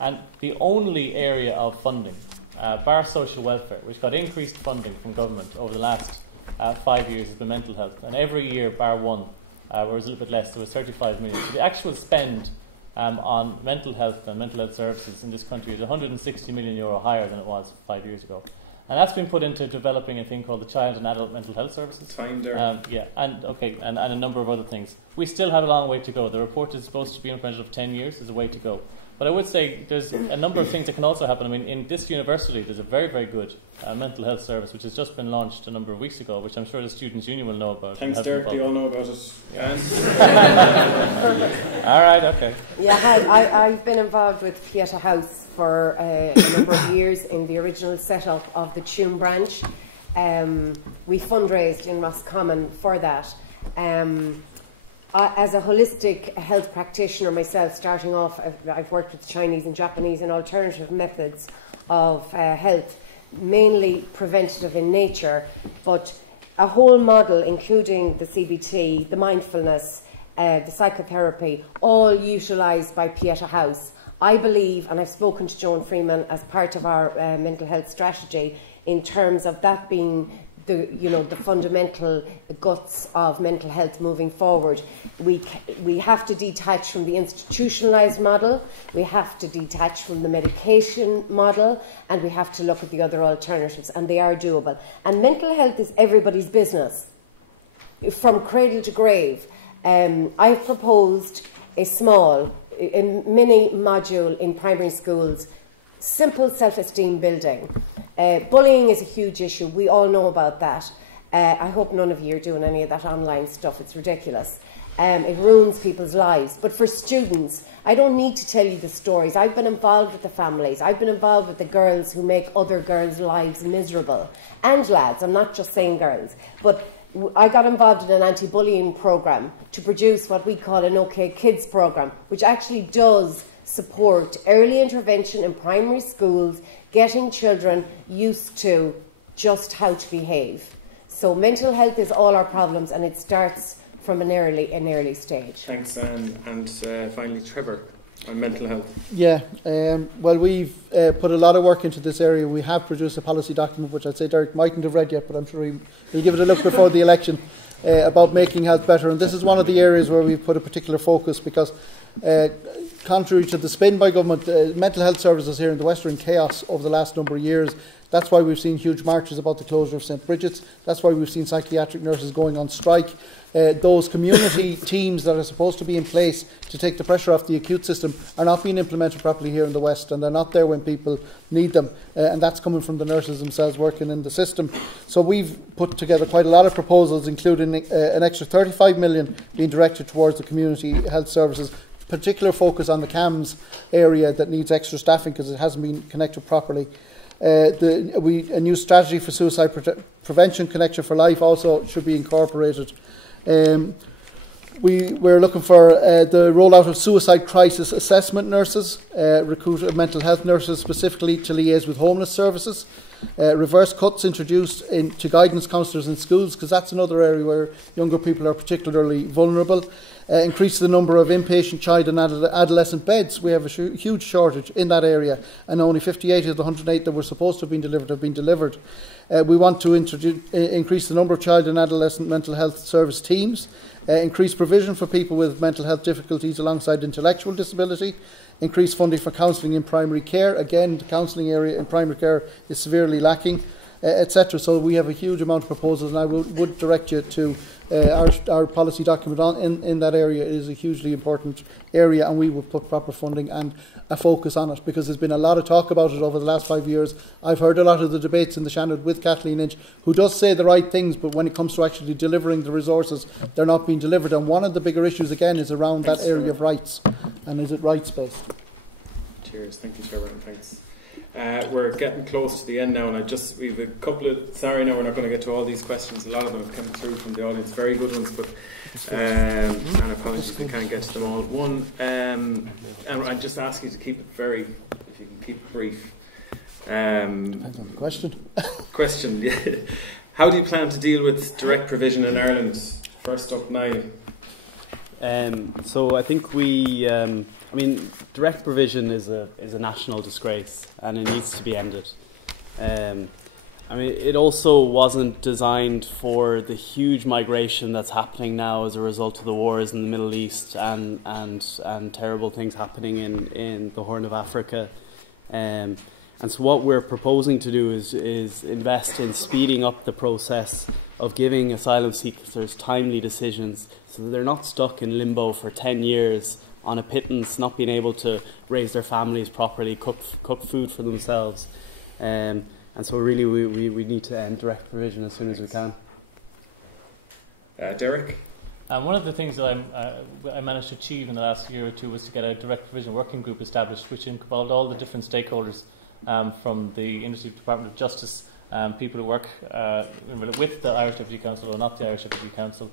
And the only area of funding, bar social welfare, which got increased funding from government over the last 5 years, has been mental health. And every year, bar one, where it was a little bit less, there was 35 million. So the actual spend on mental health and mental health services in this country is €160 million higher than it was 5 years ago. And that's been put into developing a thing called the Child and Adult Mental Health Services. Time there. And a number of other things. We still have a long way to go. The report is supposed to be implemented of 10 years. There's a way to go. But I would say there's a number of things that can also happen. In this university, there's a very, very good mental health service which has just been launched a number of weeks ago, which I'm sure the Students' Union will know about. Thanks, Derek. Do you all know about it? Yeah. All right, okay. Yeah, I've been involved with Pieta House for a number of years in the original setup of the Tuam branch. We fundraised in Roscommon for that. As a holistic health practitioner myself, starting off, I've worked with Chinese and Japanese and alternative methods of health, mainly preventative in nature, but a whole model including the CBT, the mindfulness, the psychotherapy, all utilised by Pieta House. I believe, and I've spoken to Joan Freeman as part of our mental health strategy, in terms of that being the fundamental guts of mental health moving forward. We have to detach from the institutionalised model, we have to detach from the medication model, and we have to look at the other alternatives, and they are doable. And mental health is everybody's business, from cradle to grave. I've proposed a mini module in primary schools, simple self-esteem building. Bullying is a huge issue. We all know about that. I hope none of you are doing any of that online stuff. It's ridiculous. It ruins people's lives. But for students, I don't need to tell you the stories. I've been involved with the families. I've been involved with the girls who make other girls' lives miserable. And lads, I'm not just saying girls. But I got involved in an anti-bullying programme to produce what we call an OK Kids programme, which actually does support early intervention in primary schools, getting children used to just how to behave. So mental health is all our problems, and it starts from an early stage. Thanks, and finally Trevor on mental health. Yeah, well, we've put a lot of work into this area. We have produced a policy document, which I'd say Derek mightn't have read yet, but I'm sure he'll give it a look before the election, about making health better. And this is one of the areas where we've put a particular focus, because contrary to the spin by government, mental health services here in the West are in chaos over the last number of years. That's why we've seen huge marches about the closure of St Bridget's. That's why we've seen psychiatric nurses going on strike. Those community teams that are supposed to be in place to take the pressure off the acute system are not being implemented properly here in the West, and they're not there when people need them. And that's coming from the nurses themselves working in the system. So we've put together quite a lot of proposals, including an extra 35 million being directed towards the community health services, particular focus on the CAMS area that needs extra staffing because it hasn't been connected properly. A new strategy for suicide prevention, Connection for Life, also should be incorporated. We're looking for the rollout of suicide crisis assessment nurses, recruit mental health nurses specifically to liaise with homeless services, reverse cuts introduced to guidance counsellors in schools, because that's another area where younger people are particularly vulnerable. Increase the number of inpatient child and adolescent beds. We have a huge shortage in that area, and only 58 of the 108 that were supposed to have been delivered have been delivered. We want to increase the number of child and adolescent mental health service teams, increase provision for people with mental health difficulties alongside intellectual disability, increase funding for counselling in primary care. Again, the counselling area in primary care is severely lacking, etc. So we have a huge amount of proposals, and I would direct you to our policy document in that area. It is a hugely important area, and we will put proper funding and a focus on it, because there's been a lot of talk about it over the last 5 years. I've heard a lot of the debates in the Shannon with Kathleen Inch, who does say the right things, but when it comes to actually delivering the resources, they're not being delivered. And one of the bigger issues again is around that area of rights, and is it rights-based? Cheers, thank you, Trevor, and thanks. We're getting close to the end now, and we've a couple of, sorry now we're not going to get to all these questions, a lot of them have come through from the audience, very good ones, but and apologies we can't get to them all. One, and I just ask you to keep it if you can keep it brief. Depends on the question. Yeah. How do you plan to deal with direct provision in Ireland? First up, Niall. So I think direct provision is a national disgrace, and it needs to be ended. It also wasn't designed for the huge migration that's happening now as a result of the wars in the Middle East and terrible things happening in the Horn of Africa. And so what we're proposing to do is invest in speeding up the process of giving asylum seekers timely decisions, so that they're not stuck in limbo for 10 years on a pittance, not being able to raise their families properly, cook food for themselves. And so really we need to end direct provision as soon as we can. Derek? One of the things that I managed to achieve in the last year or two was to get a direct provision working group established, which involved all the different stakeholders from the Industry Department of Justice, people who work with the Irish Refugee Council or not the Irish Refugee Council,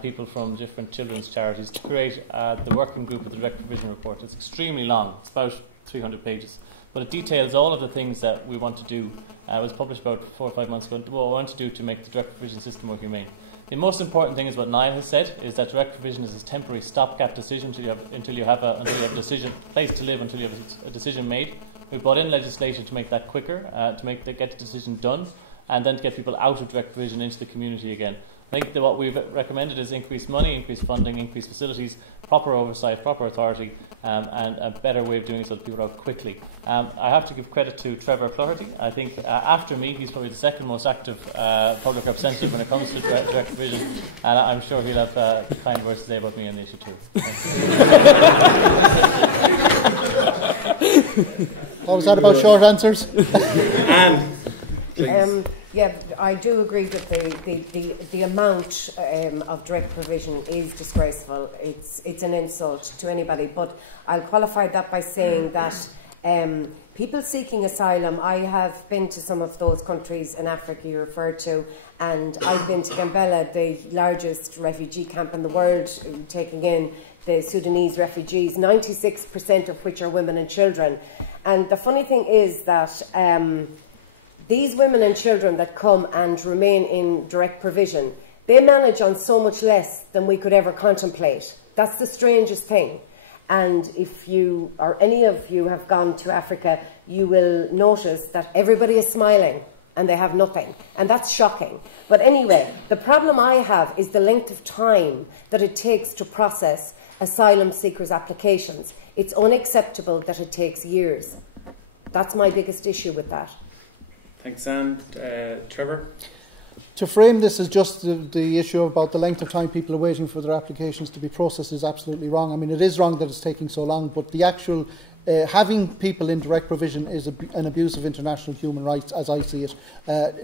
people from different children's charities to create the working group of the direct provision report. It's extremely long. It's about 300 pages. But it details all of the things that we want to do. It was published about 4 or 5 months ago. What we want to do to make the direct provision system more humane. The most important thing is what Niall has said, is that direct provision is a temporary stopgap decision until you have a decision, place to live, until you have a decision made. We brought in legislation to make that quicker, to get the decision done, and then to get people out of direct provision into the community again. I think that what we've recommended is increased money, increased funding, increased facilities, proper oversight, proper authority, and a better way of doing it so that people are out quickly. I have to give credit to Trevor Clochartaigh. I think after me, he's probably the second most active public representative when it comes to direct provision, and I'm sure he'll have kind words to say about me on the issue too. What was that about short answers? Anne, yeah, I do agree that the amount of direct provision is disgraceful. It's an insult to anybody. But I'll qualify that by saying that people seeking asylum, I have been to some of those countries in Africa you referred to, and I've been to Gambela, the largest refugee camp in the world, taking in the Sudanese refugees, 96% of which are women and children. And the funny thing is that these women and children that come and remain in direct provision, they manage on so much less than we could ever contemplate. That's the strangest thing. And if you or any of you have gone to Africa, you will notice that everybody is smiling and they have nothing. And that's shocking. But anyway, the problem I have is the length of time that it takes to process asylum seekers' applications. It's unacceptable that it takes years. That's my biggest issue with that. Thanks, Anne. Trevor? To frame this as just the issue about the length of time people are waiting for their applications to be processed is absolutely wrong. I mean, it is wrong that it's taking so long, but the actual having people in direct provision is an abuse of international human rights, as I see it.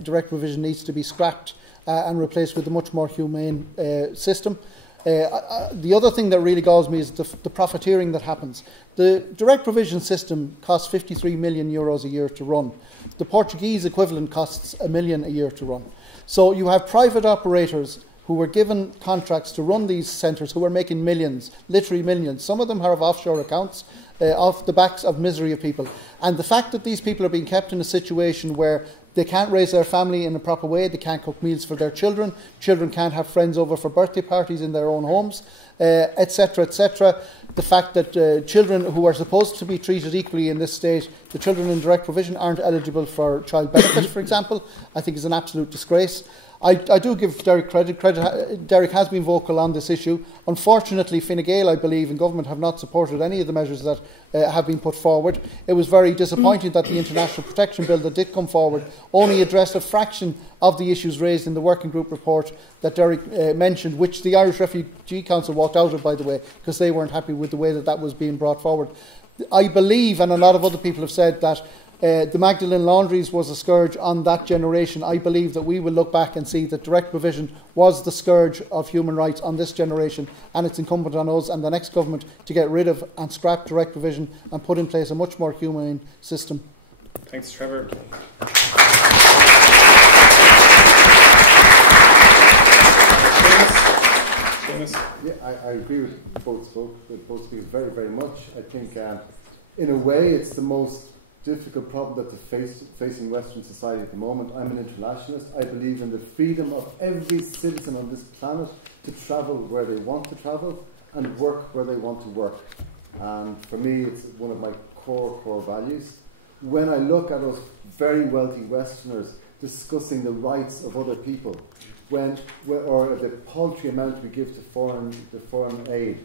Direct provision needs to be scrapped and replaced with a much more humane system. The other thing that really galls me is the profiteering that happens. The direct provision system costs €53 million a year to run. The Portuguese equivalent costs $1 million a year to run. So you have private operators who were given contracts to run these centres who are making millions, literally millions. Some of them have offshore accounts off the backs of misery of people. And the fact that these people are being kept in a situation where they can't raise their family in a proper way, they can't cook meals for their children, children can't have friends over for birthday parties in their own homes, etc., etc. The fact that children who are supposed to be treated equally in this state, the children in direct provision aren't eligible for child benefit, for example, I think is an absolute disgrace. I do give Derek credit. Derek has been vocal on this issue. Unfortunately, Fine Gael, I believe, and government have not supported any of the measures that have been put forward. It was very disappointing that the International Protection Bill that did come forward only addressed a fraction of the issues raised in the working group report that Derek mentioned, which the Irish Refugee Council walked out of, by the way, because they weren't happy with the way that that was being brought forward. I believe, and a lot of other people have said, that the Magdalene Laundries was a scourge on that generation. I believe that we will look back and see that direct provision was the scourge of human rights on this generation, and it's incumbent on us and the next government to get rid of and scrap direct provision and put in place a much more humane system. Thanks, Trevor. Seamus? Yeah, I agree with both speakers very, very much. I think in a way it's the most difficult problem that's facing Western society at the moment. I'm an internationalist. I believe in the freedom of every citizen on this planet to travel where they want to travel and work where they want to work. And for me, it's one of my core values. When I look at us very wealthy Westerners discussing the rights of other people, or the paltry amount we give to foreign aid,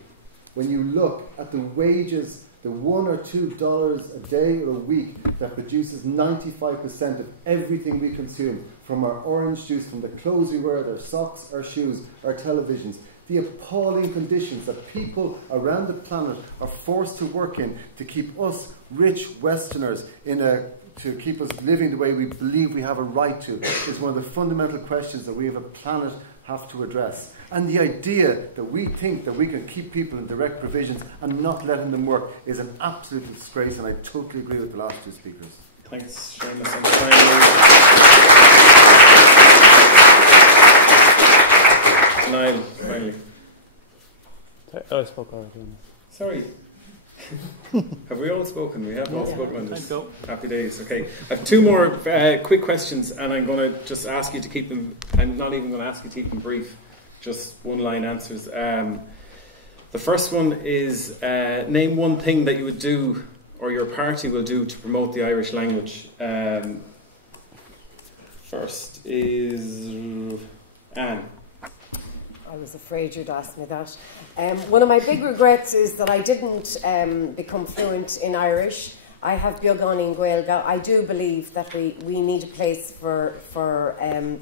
when you look at the wages, the $1 or $2 a day or a week that produces 95% of everything we consume, from our orange juice, from the clothes we wear, our socks, our shoes, our televisions, the appalling conditions that people around the planet are forced to work in to keep us rich Westerners to keep us living the way we believe we have a right to, is one of the fundamental questions that we as a planet have to address. And the idea that we think that we can keep people in direct provisions and not letting them work is an absolute disgrace, and I totally agree with the last two speakers. Thanks, Seamus. And finally, Niall, finally. Oh, I spoke already. Sorry. Have we all spoken? We have all spoken on this. Happy days. Okay. I have two more quick questions, and I'm going to just ask you to keep them. I'm not even going to ask you to keep them brief, just one-line answers. The first one is name one thing that you would do, or your party will do, to promote the Irish language. First is Anne. I was afraid you'd ask me that. One of my big regrets is that I didn't become fluent in Irish. I have beagán in Gaeilge. I do believe that we need a place for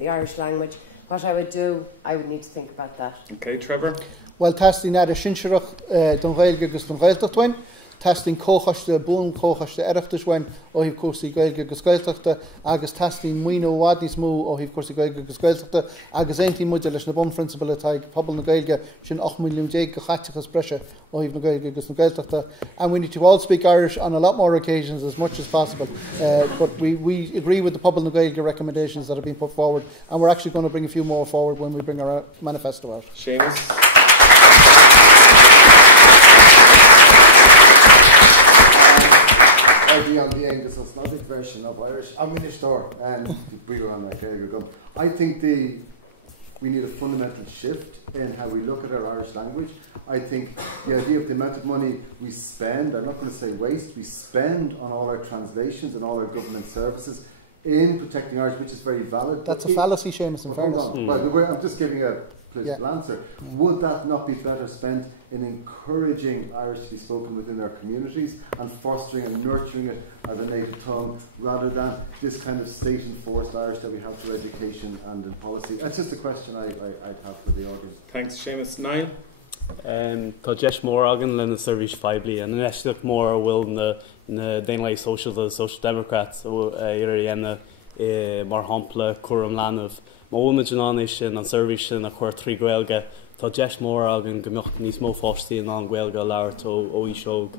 the Irish language. What I would do, I would need to think about that. Okay, Trevor? Well, tasting na Sinsearach don Gaeilge agus don Gaeltachtainn, tasting cóchaiste bún cóchaiste Oireachtas ó híh cuasaí Gaeilge agus Gaeltachta, agus tasting muoine wadnís mú ó híh cuasaí Gaeilge agus Gaeltachta, agus aontaí muide leis na bun-principal atá pobl na Gaeilge sin 8 milliún déag go chaiteachas breise ó híh na Gaeilge agus na Gaeltachta. And we need to all speak Irish on a lot more occasions as much as possible. But we agree with the pobl na Gaeilge recommendations that have been put forward, and we're actually going to bring a few more forward when we bring our manifesto out. Seamus? On the Anglo-Slavonic version of Irish, I'm Minister and I think we need a fundamental shift in how we look at our Irish language. I think the idea of the amount of money we spend, I'm not going to say waste, we spend on all our translations and all our government services in protecting Irish, which is very valid. That's a fallacy, Seamus, in fairness. By the way, I'm just giving a political answer. Would that not be better spent in encouraging Irish to be spoken within our communities and fostering and nurturing it as a native tongue, rather than this kind of state-enforced Irish that we have through education and in policy? That's just a question I'd have for the audience. Thanks, Seamus. Niall? Tá deis mór agan lena service feibli, and eisiach mór will na Dainlay Social Democrats dhéanana mar hampla cuam leanamh. Má bhfuil an sin an service sin a chuir trí Gaeilge, tá deis mór agan gomiocht níos mó fáistí an Gaeilge leabhart ó Íseog.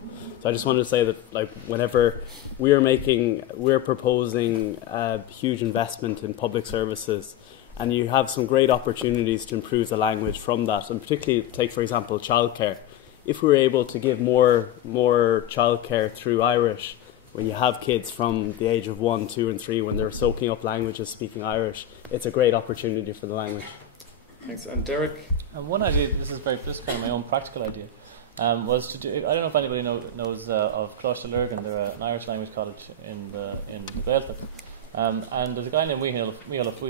So I just wanted to say that, like, whenever we're proposing a huge investment in public services, and you have some great opportunities to improve the language from that, and particularly take, for example, childcare. If we were able to give more childcare through Irish, when you have kids from the age of 1, 2 and 3, when they're soaking up languages, speaking Irish, it's a great opportunity for the language. Thanks. And Derek? One idea, this is kind of my own practical idea, was to do, I don't know if anybody knows of Clochartaigh, they're an Irish language college in Gaeltacht. And there's a guy named Michael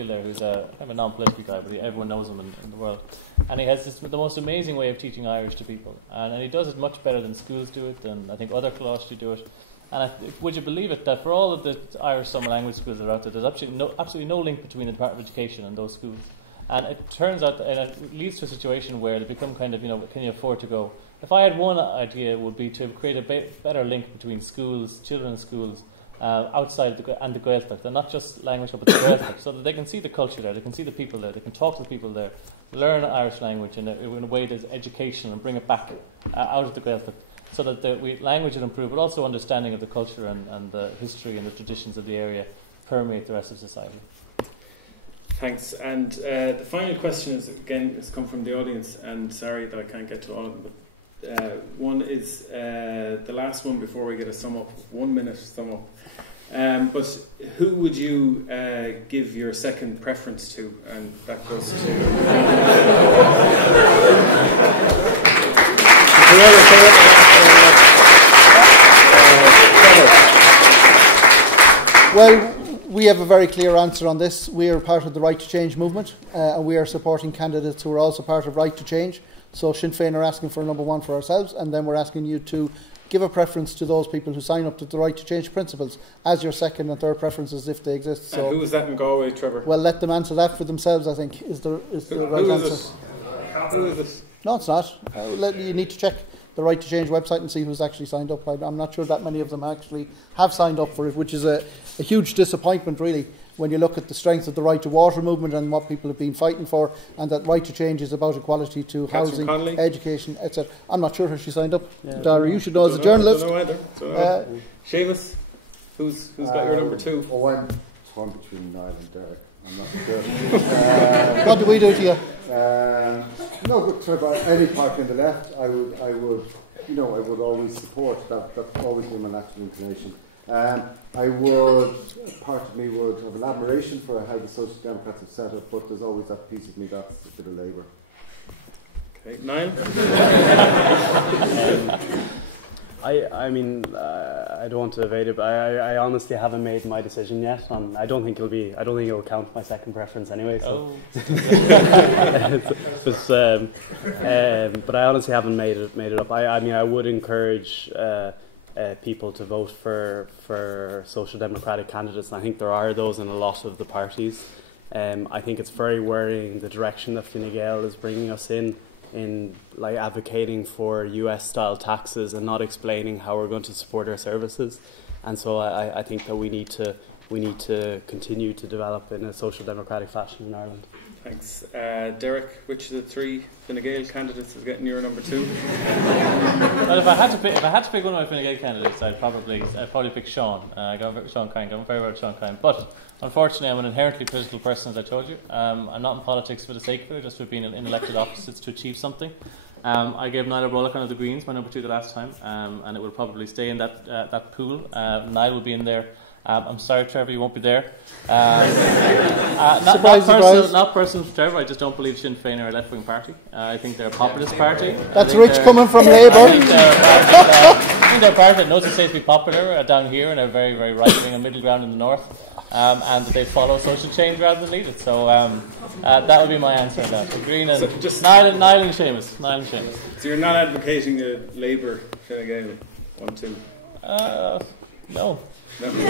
there who's kind of a non-political guy, but everyone knows him in the world. And he has the most amazing way of teaching Irish to people. And he does it much better than schools do it, and I think other Clochartaigh do it. And would you believe it, that for all of the Irish summer language schools that are out there, there's absolutely no link between the Department of Education and those schools. And it turns out, and it leads to a situation where they become kind of, can you afford to go? If I had one idea, it would be to create a better link between schools, children's schools, outside and the Gaeltacht, and not just language, but the Gaeltacht, so that they can see the culture there, they can see the people there, they can talk to the people there, learn Irish language in a way that's educational, and bring it back out of the Gaeltacht, so that the language will improve, but also understanding of the culture and the history and the traditions of the area permeate the rest of society. Thanks. And the final question has come from the audience, and sorry that I can't get to all of them, but one is the last one before we get a sum up, 1 minute sum up. But who would you give your second preference to? And that goes to Well, we have a very clear answer on this. We are part of the Right to Change movement, and we are supporting candidates who are also part of Right to Change. So Sinn Féin are asking for number one for ourselves, and then we're asking you to give a preference to those people who sign up to the Right to Change principles as your second and third preferences if they exist. So, and who is that in Galway, Trevor? Well, let them answer that for themselves, I think, is the right answer. Who is it? No, it's not. You need to check the Right to Change website and see who's actually signed up. I'm not sure that many of them actually have signed up for it, which is a huge disappointment, really, when you look at the strength of the Right to Water movement and what people have been fighting for, and that Right to Change is about equality to housing, education, etc. I'm not sure how she signed up. Yeah. Dara, you should know as a journalist. I don't know either. Seamus? Who's got your number 2? Oh, I'm torn between Niall and Dara. I'm not sure. What do we do to you? No, but Trevor, any party on the left, I would, I would always support. That's always been my natural inclination. Part of me would have an admiration for how the Social Democrats have set it, but there's always that piece of me that's a bit of Labour. Okay, Niall? I mean, I don't want to evade it, but I honestly haven't made my decision yet. I don't think it'll count my second preference anyway. So. But I honestly haven't made it up. I mean, I would encourage people to vote for Social Democratic candidates, and I think there are those in a lot of the parties. I think it's very worrying the direction that Fine Gael is bringing us in like advocating for US-style taxes and not explaining how we're going to support our services. And so I think that we need to continue to develop in a social democratic fashion in Ireland. Thanks. Derek, which of the 3 Fine Gael candidates is getting your number 2? Well, if I had to pick one of my Fine Gael candidates, I'd probably pick Sean. I go with Sean Kine. I'm very well with Sean Kine. But unfortunately, I'm an inherently political person, as I told you. I'm not in politics for the sake of it, just for being in elected office. It's to achieve something. I gave Niall O'Brolloch of the Greens my number 2 the last time, and it will probably stay in that pool. Niall will be in there. I'm sorry, Trevor, you won't be there. Not personal to Trevor, I just don't believe Sinn Féin are a left-wing party. I think they're a populist party. That's rich coming from Labour. I think they're a party that knows it says to be popular down here and are very, very right-wing and middle ground in the north. And that they follow social change rather than lead it. So that would be my answer on that. So Green and Niall and Seamus. Niall and Seamus. So you're not advocating a Labour Fine Gael 1-2? No. Fair enough.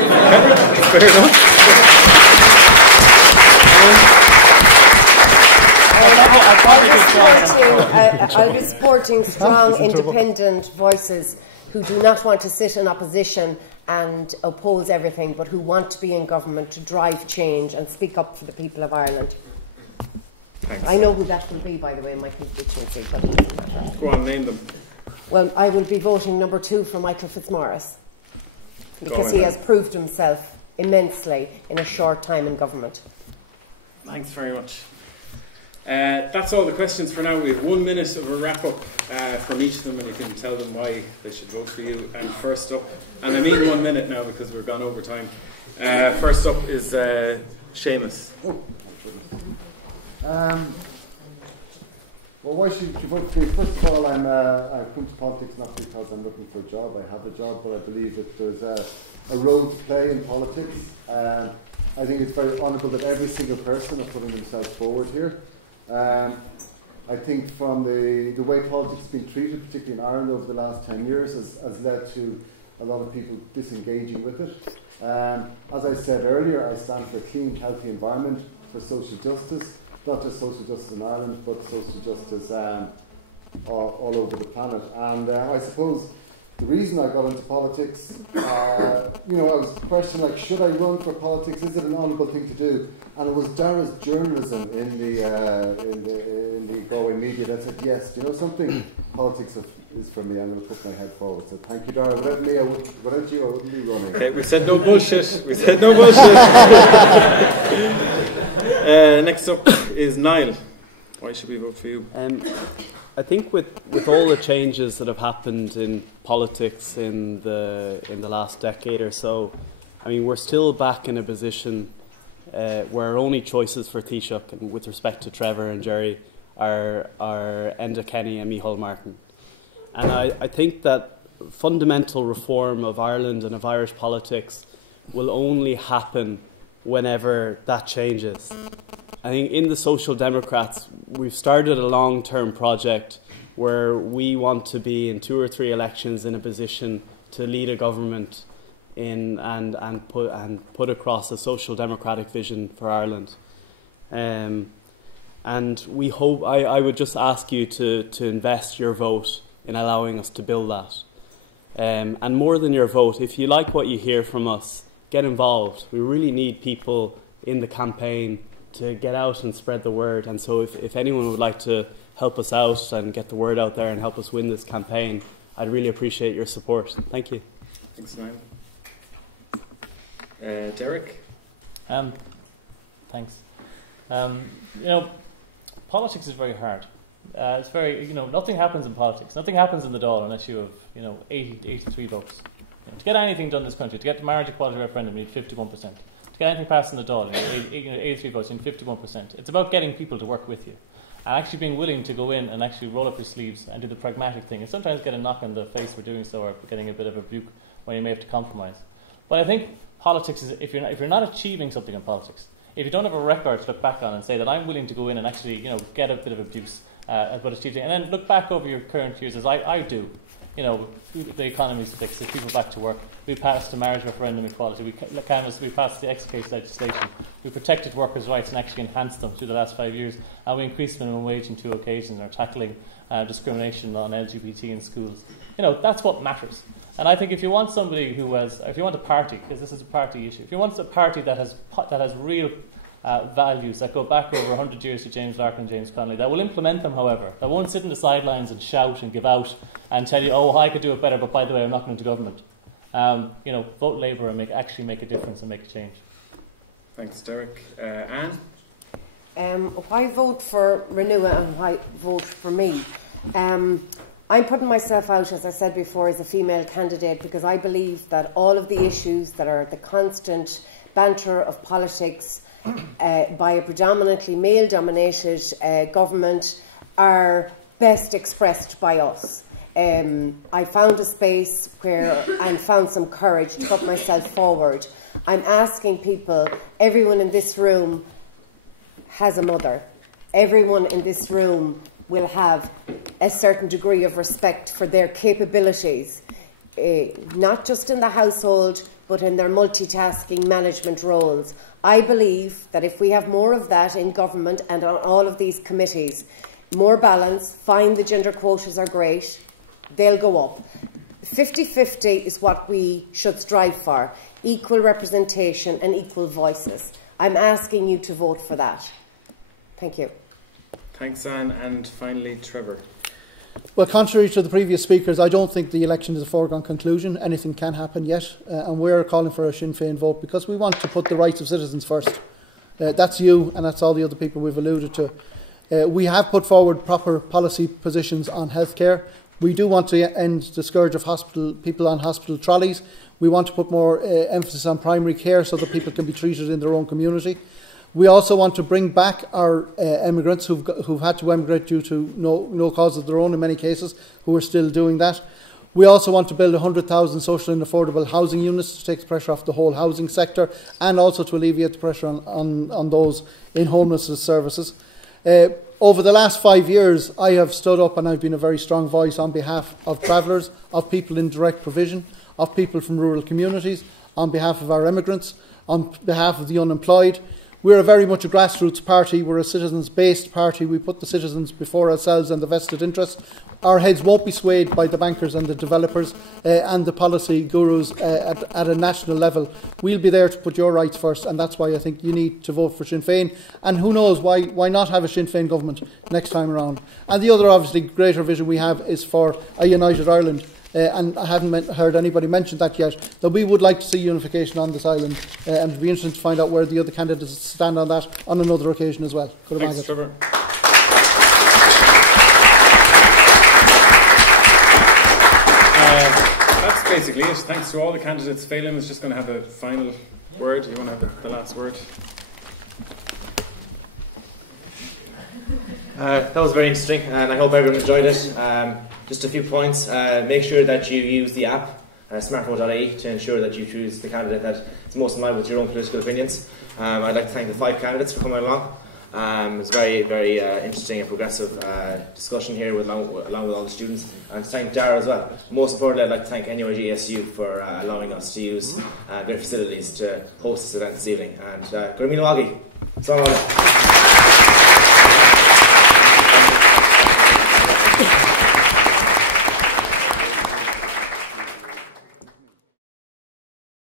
I'll be supporting strong, independent voices who do not want to sit in opposition and oppose everything, but who want to be in government to drive change and speak up for the people of Ireland. Thanks. I know who that will be, by the way, in my constituency. Go on, name them. Well, I will be voting number 2 for Michael Fitzmaurice, because he has proved himself immensely in a short time in government. Thanks very much. That's all the questions for now. We have 1 minute of a wrap-up from each of them, and you can tell them why they should vote for you. And first up, and I mean 1 minute now because we've gone over time. First up is Seamus. Well, why should you vote for me? First of all, I've come to politics not because I'm looking for a job. I have a job, but I believe that there's a role to play in politics. I think it's very honourable that every single person are putting themselves forward here. I think from the way politics has been treated, particularly in Ireland over the last 10 years, has led to a lot of people disengaging with it. As I said earlier, I stand for a clean, healthy environment, for social justice, not just social justice in Ireland, but social justice all over the planet. And I suppose the reason I got into politics, I was questioning, like, should I run for politics? Is it an honourable thing to do? And it was Dara's journalism in the Galway media that said, yes, do you know something? Politics is for me. I'm going to put my head forward. So thank you, Dara. Without you, I wouldn't be running. Okay, we said no bullshit. We said no bullshit. Next up is Niall. Why should we vote for you? I think with all the changes that have happened in politics in the last decade or so, I mean, we're still back in a position where our only choices for Taoiseach, and with respect to Trevor and Jerry, are Enda Kenny and Micheál Martin. And I think that fundamental reform of Ireland and of Irish politics will only happen whenever that changes. I think in the Social Democrats, we've started a long-term project where we want to be in 2 or 3 elections in a position to lead a government and put across a social democratic vision for Ireland. And we hope. I would just ask you to invest your vote in allowing us to build that. And more than your vote, if you like what you hear from us, get involved. We really need people in the campaign to get out and spread the word. And so if anyone would like to help us out and get the word out there and help us win this campaign, I'd really appreciate your support. Thank you. Thanks, Niall. Derek? Thanks. Politics is very hard. It's very, nothing happens in politics. Nothing happens in the Dáil unless you have, 83 votes. To get anything done in this country, to get the marriage equality referendum, you need 51%. To get anything passed in the Dáil, you need 83 votes, you need 51%. It's about getting people to work with you. And actually being willing to go in and actually roll up your sleeves and do the pragmatic thing. And sometimes get a knock on the face for doing so, or getting a bit of a rebuke when you may have to compromise. But I think politics is, if you're not achieving something in politics, if you don't have a record to look back on and say that I'm willing to go in and actually, get a bit of abuse, but achieve it, and then look back over your current years as I do. The economy's fixed, there's people back to work. We passed the marriage referendum equality. We passed the X case legislation. We protected workers' rights and actually enhanced them through the last 5 years. And we increased minimum wage on 2 occasions. Are tackling discrimination on LGBT in schools. That's what matters. And I think if you want somebody if you want a party, because this is a party issue, if you want a party that has real values that go back over 100 years to James Larkin and James Connolly, that will implement them, however, that won't sit in the sidelines and shout and give out and tell you, oh, I could do it better, but by the way, I'm not going into government. Vote Labour and actually make a difference and make a change. Thanks, Derek. Anne? Why vote for Renua and why vote for me? I'm putting myself out, as I said before, as a female candidate because I believe that all of the issues that are the constant banter of politics by a predominantly male-dominated government are best expressed by us. I found a space where I found some courage to put myself forward. I'm asking people, everyone in this room has a mother. Everyone in this room will have a certain degree of respect for their capabilities, not just in the household, but in their multitasking management roles. I believe that if we have more of that in government and on all of these committees, more balance, fine, the gender quotas are great, they'll go up. 50-50 is what we should strive for, equal representation and equal voices. I'm asking you to vote for that. Thank you. Thanks, Anne. And finally, Trevor. Well, contrary to the previous speakers, I don't think the election is a foregone conclusion. Anything can happen yet. And we're calling for a Sinn Féin vote because we want to put the rights of citizens first. That's you and that's all the other people we've alluded to. We have put forward proper policy positions on healthcare. We do want to end the scourge of people on hospital trolleys. We want to put more emphasis on primary care so that people can be treated in their own community. We also want to bring back our emigrants who've had to emigrate due to no cause of their own in many cases, who are still doing that. We also want to build 100,000 social and affordable housing units to take the pressure off the whole housing sector and also to alleviate the pressure on those in homelessness services. Over the last 5 years, I have stood up and I've been a very strong voice on behalf of travellers, of people in direct provision, of people from rural communities, on behalf of our emigrants, on behalf of the unemployed. We're very much a grassroots party. We're a citizens-based party. We put the citizens before ourselves and the vested interests. Our heads won't be swayed by the bankers and the developers and the policy gurus at a national level. We'll be there to put your rights first, and that's why I think you need to vote for Sinn Féin. And who knows, why not have a Sinn Féin government next time around? And the other, obviously, greater vision we have is for a united Ireland. And I haven't heard anybody mention that yet, that we would like to see unification on this island, and it'd be interesting to find out where the other candidates stand on that on another occasion as well. Thanks, Trevor. That's basically it. Thanks to all the candidates. Féin is just going to have a final word. You want to have the last word? That was very interesting, and I hope everyone enjoyed it. Just a few points. Make sure that you use the app, smartvote.ie, to ensure that you choose the candidate that is most in line with your own political opinions. I'd like to thank the 5 candidates for coming along. It was very, very interesting and progressive discussion here along with all the students. And to thank Dara as well. Most importantly, I'd like to thank NUIG SU for allowing us to use their facilities to host this event this evening. And Gurmina Wagi.